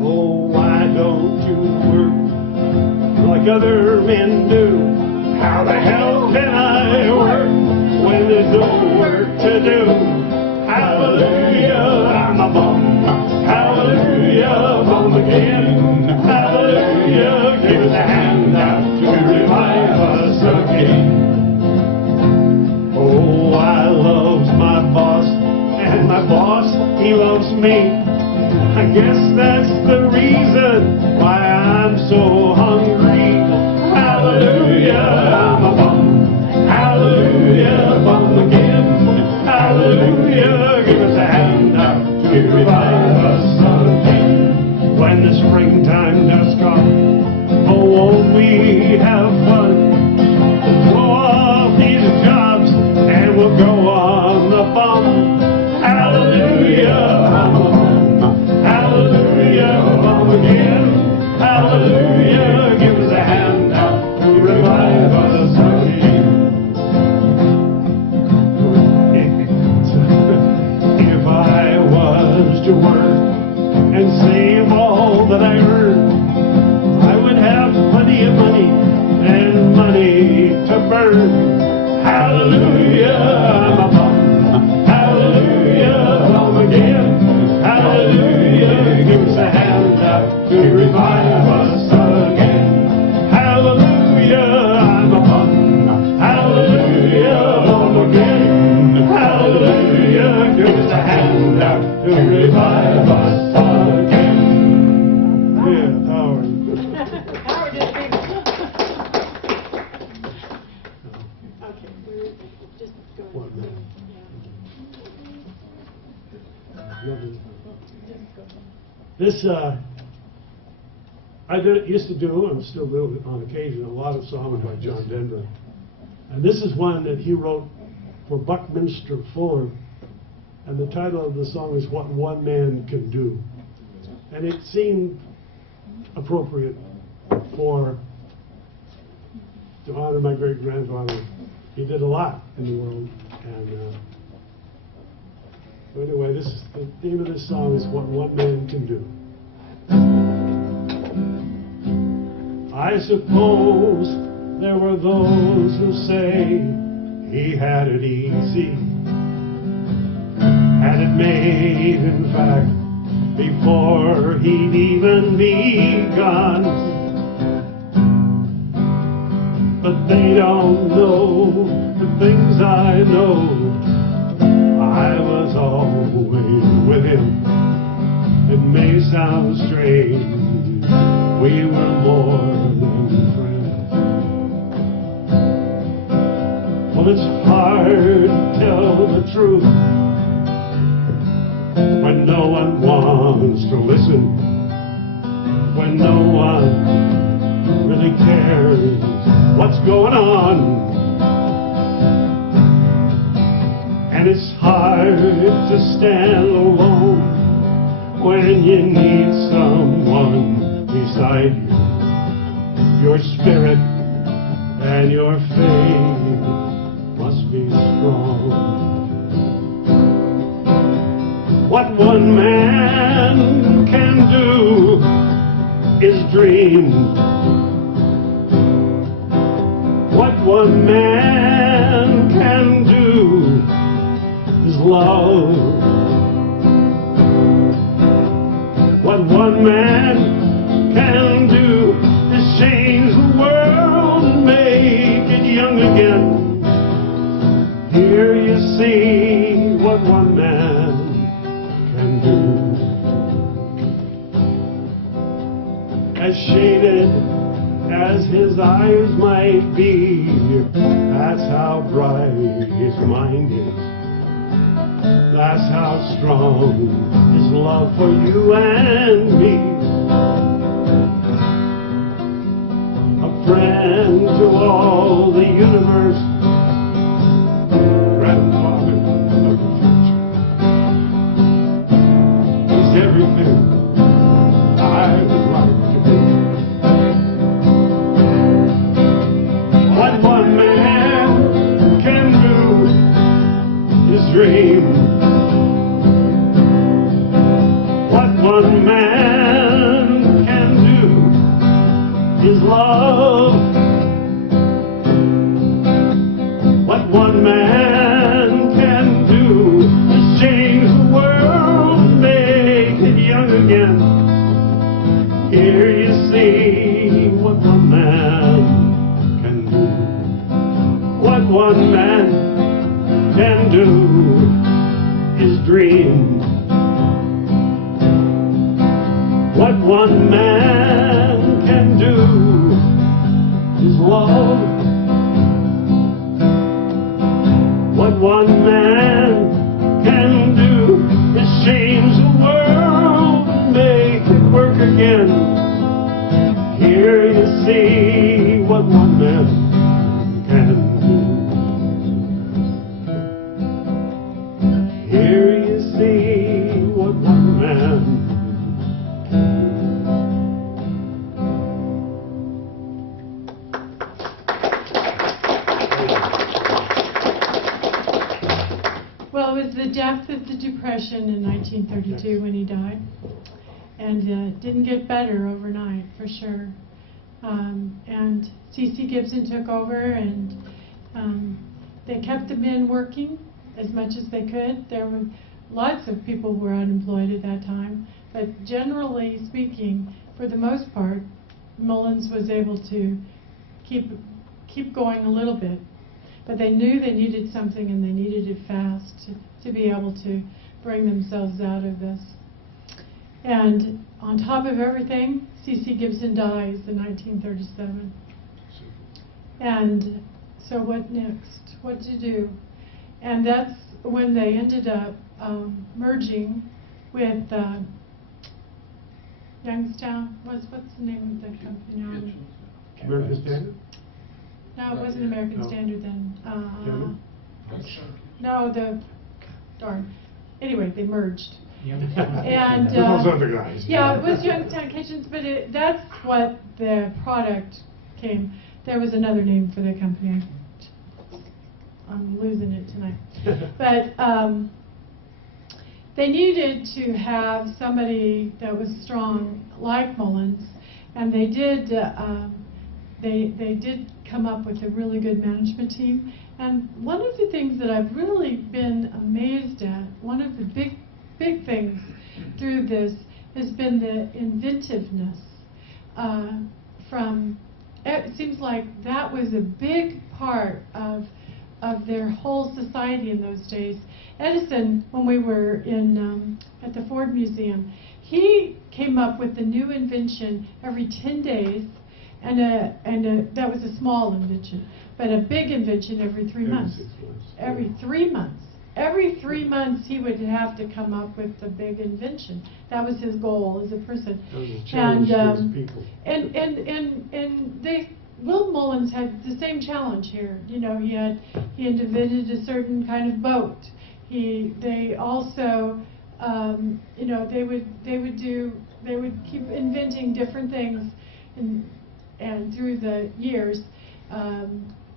Oh, why don't you work like other men do? How the hell can I work when there's no work to do? Hallelujah, I'm a bum. Hallelujah, bum again. Hallelujah, give us a hand out to revive us again. Oh, I loves my boss, and my boss, he loves me. I guess that's the reason why I'm so hungry. Hallelujah, I'm a bum. Hallelujah, bum again. Hallelujah, give us a hand out to revive us again. When the springtime does come, oh, won't we have fun? Throw off these jobs and we'll go on the bum. Hallelujah, I'm a bum. Hallelujah, bum again. Hallelujah, give us a hand out to revive us again. If I was to work and save all that I earn, I would have plenty of money and money to burn. Hallelujah, I'm a bum. Hallelujah, bum again. Hallelujah, give us a hand out to revive us again. Hallelujah, I'm a bum. Hallelujah, bum again. Hallelujah, give us a hand out to revive us again. Yeah, Howard. Howard did a big. Okay, we're just going. What, no? This, used to do, and still do on occasion, a lot of songs by John Denver. And this is one that he wrote for Buckminster Fuller. And the title of the song is What One Man Can Do. And it seemed appropriate to honor my great-grandfather. He did a lot in the world. And so anyway, the theme of this song is What One Man Can Do. I suppose there were those who say he had it easy, had it made, in fact, before he'd even begun. But they don't know the things I know. I was always with him. It may sound strange, we were more than friends. Well, it's hard to tell the truth when no one wants to listen, when no one really cares what's going on. And it's hard to stand alone when you need someone beside you. Your spirit and your faith must be strong. What one man can do is dream. What one man can do is love. What one man can do is change the world and make it young again. Here you see what one man can do. As shaded as his eyes might be, that's how bright his mind is. That's how strong his love for you and me. A friend to all the universe, grandfather of the future. He's everything I would like to be. What one man can do is dream. What one man can do is love. What one man can do is change the world and make it young again. Here you see what one man can do. What one man can do is dream. What one man can do is love. What one man can do is change the world and make it work again. Here you see what one man can do. Here you see what one man can do. Well, it was the depth of the Depression in 1932 when he died, and it didn't get better overnight, for sure. And C.C. Gibson took over, and they kept the men working as much as they could. There were lots of people who were unemployed at that time, but generally speaking, for the most part, Mullins was able to keep going a little bit. But they knew they needed something, and they needed it fast to be able to bring themselves out of this. And on top of everything, C.C. Gibson dies in 1937. And so what next? What to do? And that's when they ended up merging with Youngstown. What's the name of the company now? American Standard? No, it wasn't American Standard then. Darn. Anyway, they merged. And Those other guys. yeah, it was Youngstown Kitchens, but that's what the product came. There was another name for the company. I'm losing it tonight. But they needed to have somebody that was strong like Mullins, and they did. They did come up with a really good management team. And one of the things that I've really been amazed at, one of the big things through this, has been the inventiveness. It seems like that was a big part of their whole society in those days. Edison, when we were at the Ford Museum, he came up with a new invention every 10 days, and that was a small invention, but a big invention every 3 months. 6 months. Every 3 months. Every 3 months he would have to come up with a big invention. That was his goal as a person. That was a challenge to his people. Will Mullins had the same challenge here. You know, he invented a certain kind of boat. They also, you know, they would keep inventing different things, and through the years,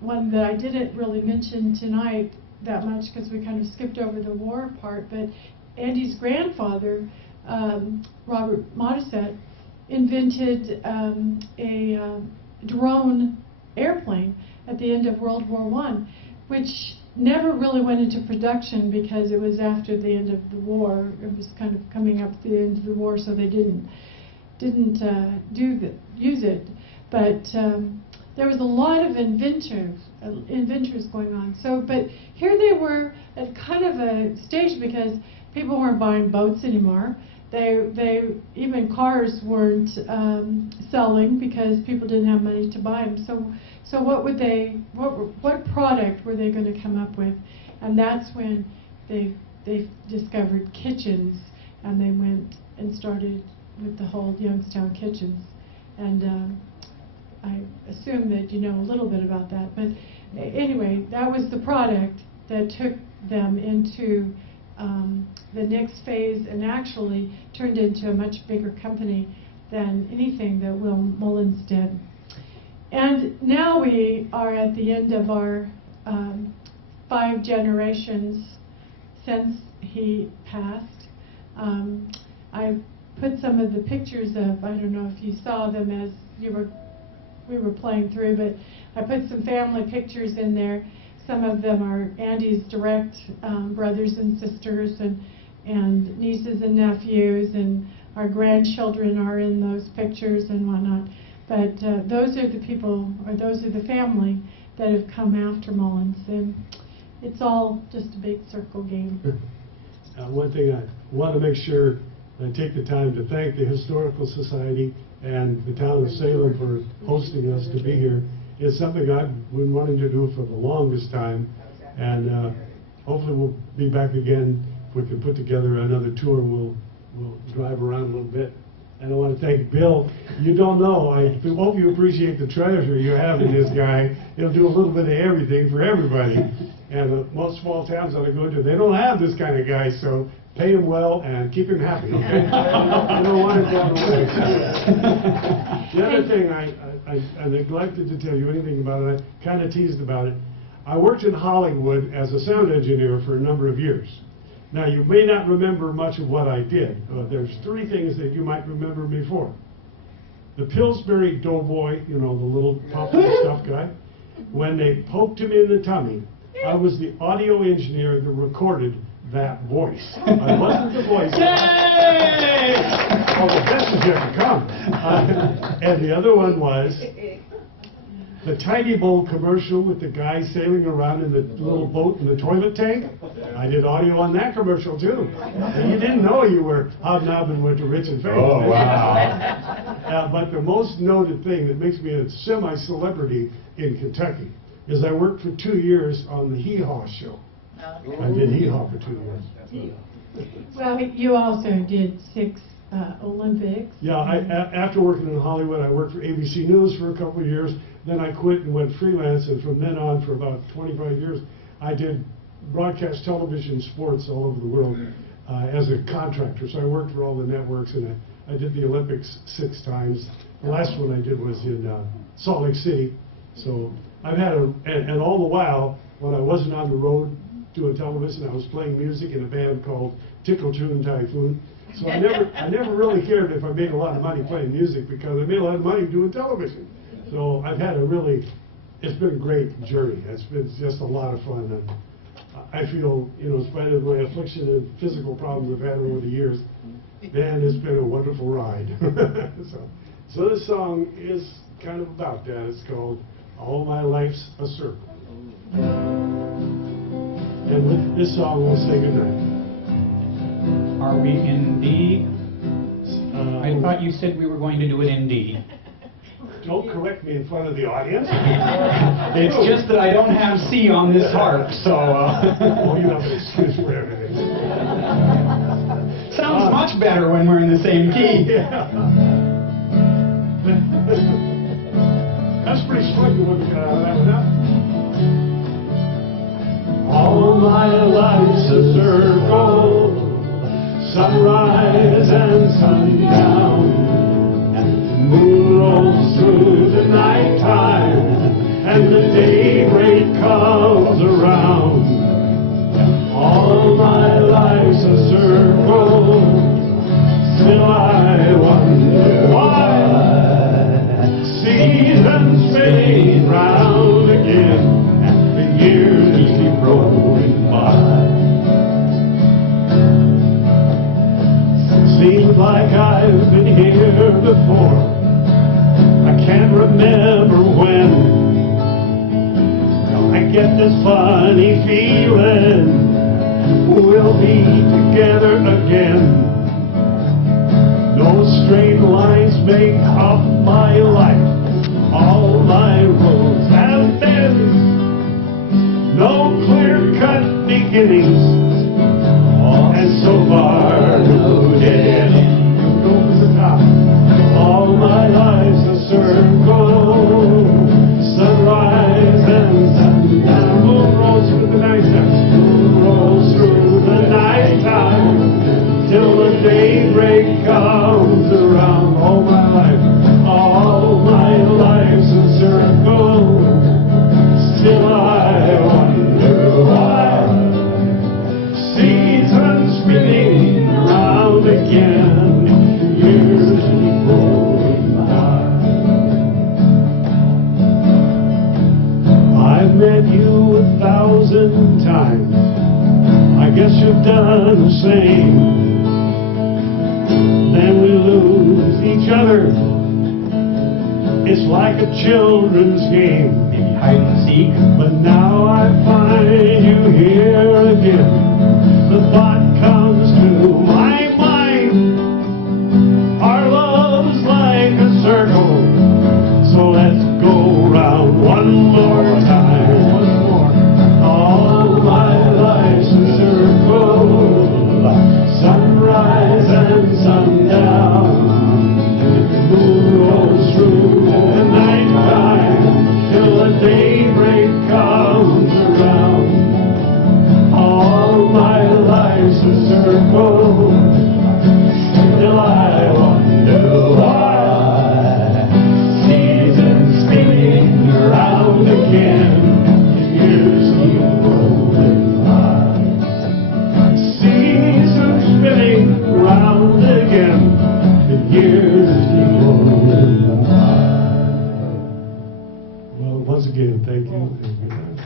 one that I didn't really mention tonight that much because we kind of skipped over the war part, but Andy's grandfather, Robert Modisette, invented a drone airplane at the end of World War I, which never really went into production because it was after the end of the war. It was kind of coming up to the end of the war, so they didn't use it. But there was a lot of inventors going on. So, but here they were at kind of a stage because people weren't buying boats anymore. Even cars weren't selling because people didn't have money to buy them. So what product were they going to come up with? And that's when they discovered kitchens, and they went and started with the whole Youngstown kitchens. And I assume that you know a little bit about that. But anyway, that was the product that took them into the next phase, and actually turned into a much bigger company than anything that Will Mullins did. And now we are at the end of our 5 generations since he passed. I put some of the pictures of, I don't know if you saw them as we were playing through, but I put some family pictures in there. Some of them are Andy's direct brothers and sisters, and nieces and nephews, and our grandchildren are in those pictures and whatnot. But those are the people, or those are the family that have come after Mullins, and it's all just a big circle game. One thing I want to make sure I take the time to thank the Historical Society and the town of Salem for hosting us to be here. It's something I've been wanting to do for the longest time, and hopefully we'll be back again. If we can put together another tour, we'll drive around a little bit. And I want to thank Bill. You don't know, I hope you appreciate the treasure you have in this guy. He'll do a little bit of everything for everybody. And most small towns that I go to, they don't have this kind of guy, so pay him well and keep him happy, okay? You don't want him down the way. The other thing I neglected to tell you anything about it, I kind of teased about it. I worked in Hollywood as a sound engineer for a number of years. Now, you may not remember much of what I did. There's 3 things that you might remember me for. The Pillsbury Doughboy, you know, the little popular stuff guy, when they poked him in the tummy, I was the audio engineer that recorded that voice. I wasn't the voice. Yay! Well, the best is yet to come. And the other one was the Tiny Bowl commercial with the guy sailing around in the little boat in the toilet tank. I did audio on that commercial too. And you didn't know you were hobnobbing with the rich and famous. Oh, wow. But the most noted thing that makes me a semi-celebrity in Kentucky is I worked for 2 years on the Hee Haw show. I did Hee Haw for 2 years. Well, you also did 6 Olympics. Yeah, after working in Hollywood, I worked for ABC News for a couple of years. Then I quit and went freelance, and from then on, for about 25 years, I did broadcast television sports all over the world as a contractor. So I worked for all the networks, and I did the Olympics 6 times. The last one I did was in Salt Lake City. So I've had and all the while, when I wasn't on the road doing television, I was playing music in a band called Tickle Tune Typhoon. So I never really cared if I made a lot of money playing music, because I made a lot of money doing television. So I've had it's been a great journey. It's been just a lot of fun. And I feel, you know, in spite of my affliction and physical problems I've had over the years, man, it's been a wonderful ride. So this song is kind of about that. It's called All My Life's a Circle. And with this song, we'll say goodnight. Are we in D? I thought you said we were going to do it in D. Don't correct me in front of the audience. It's just that I don't have C on this harp, so... Oh, you have an excuse for everything. Sounds much better when we're in the same key. Yeah. That's pretty slick what we got out of that one, huh? All my life's a circle, sunrise and sundown. Moon rolls through the nighttime, and the daybreak comes around. All my life's a circle, still I wonder why. Seasons spinning round again, and years keep rolling by. Seems like I've been here before, I can't remember when. I get this funny feeling we'll be together again. No straight lines make up my life, all my roads have bends. No clear-cut beginnings, and so far no dead end. Go to the top. All my life's a circle, sunrise and sundown. Moon rolls through the nighttime, moon rolls through the nighttime, till the daybreak comes around. All my life's a circle, still I wonder why. Seasons spinning around again, years keep rolling by. I've met you 1,000 times, I guess you've done the same. Then we lose each other, it's like a children's game. Maybe hide and seek. But now I find you here again. The thought comes to my mind, our love's like a circle, so let's go round one more time. Once more. All my life's a circle, sunrise and sundown. Moon rolls through the nighttime, till the daybreak comes around. All my life's a circle, still I wonder why. Seasons spinning around again, years keep rolling by. Seasons spinning around again, years keep rolling by. Well, once again, thank you. And good night.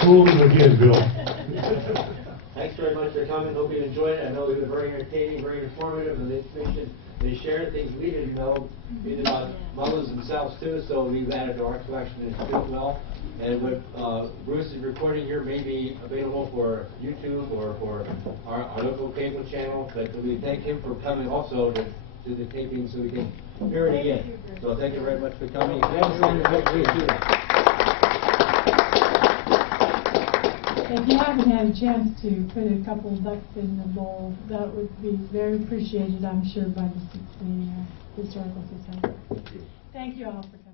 Hold them again, Bill. Thanks very much for coming. Hope you enjoyed it. I know it was very entertaining, very informative, and the information they shared, things we didn't know, even about Mullins themselves too, so we've added to our collection as well. And what Bruce is recording here may be available for YouTube or for our local cable channel, but we thank him for coming also to the taping so we can hear it again. So thank you very much for coming. If you haven't had a chance to put a couple of ducks in the bowl, that would be very appreciated, I'm sure, by the Historical Society. Thank you all for coming.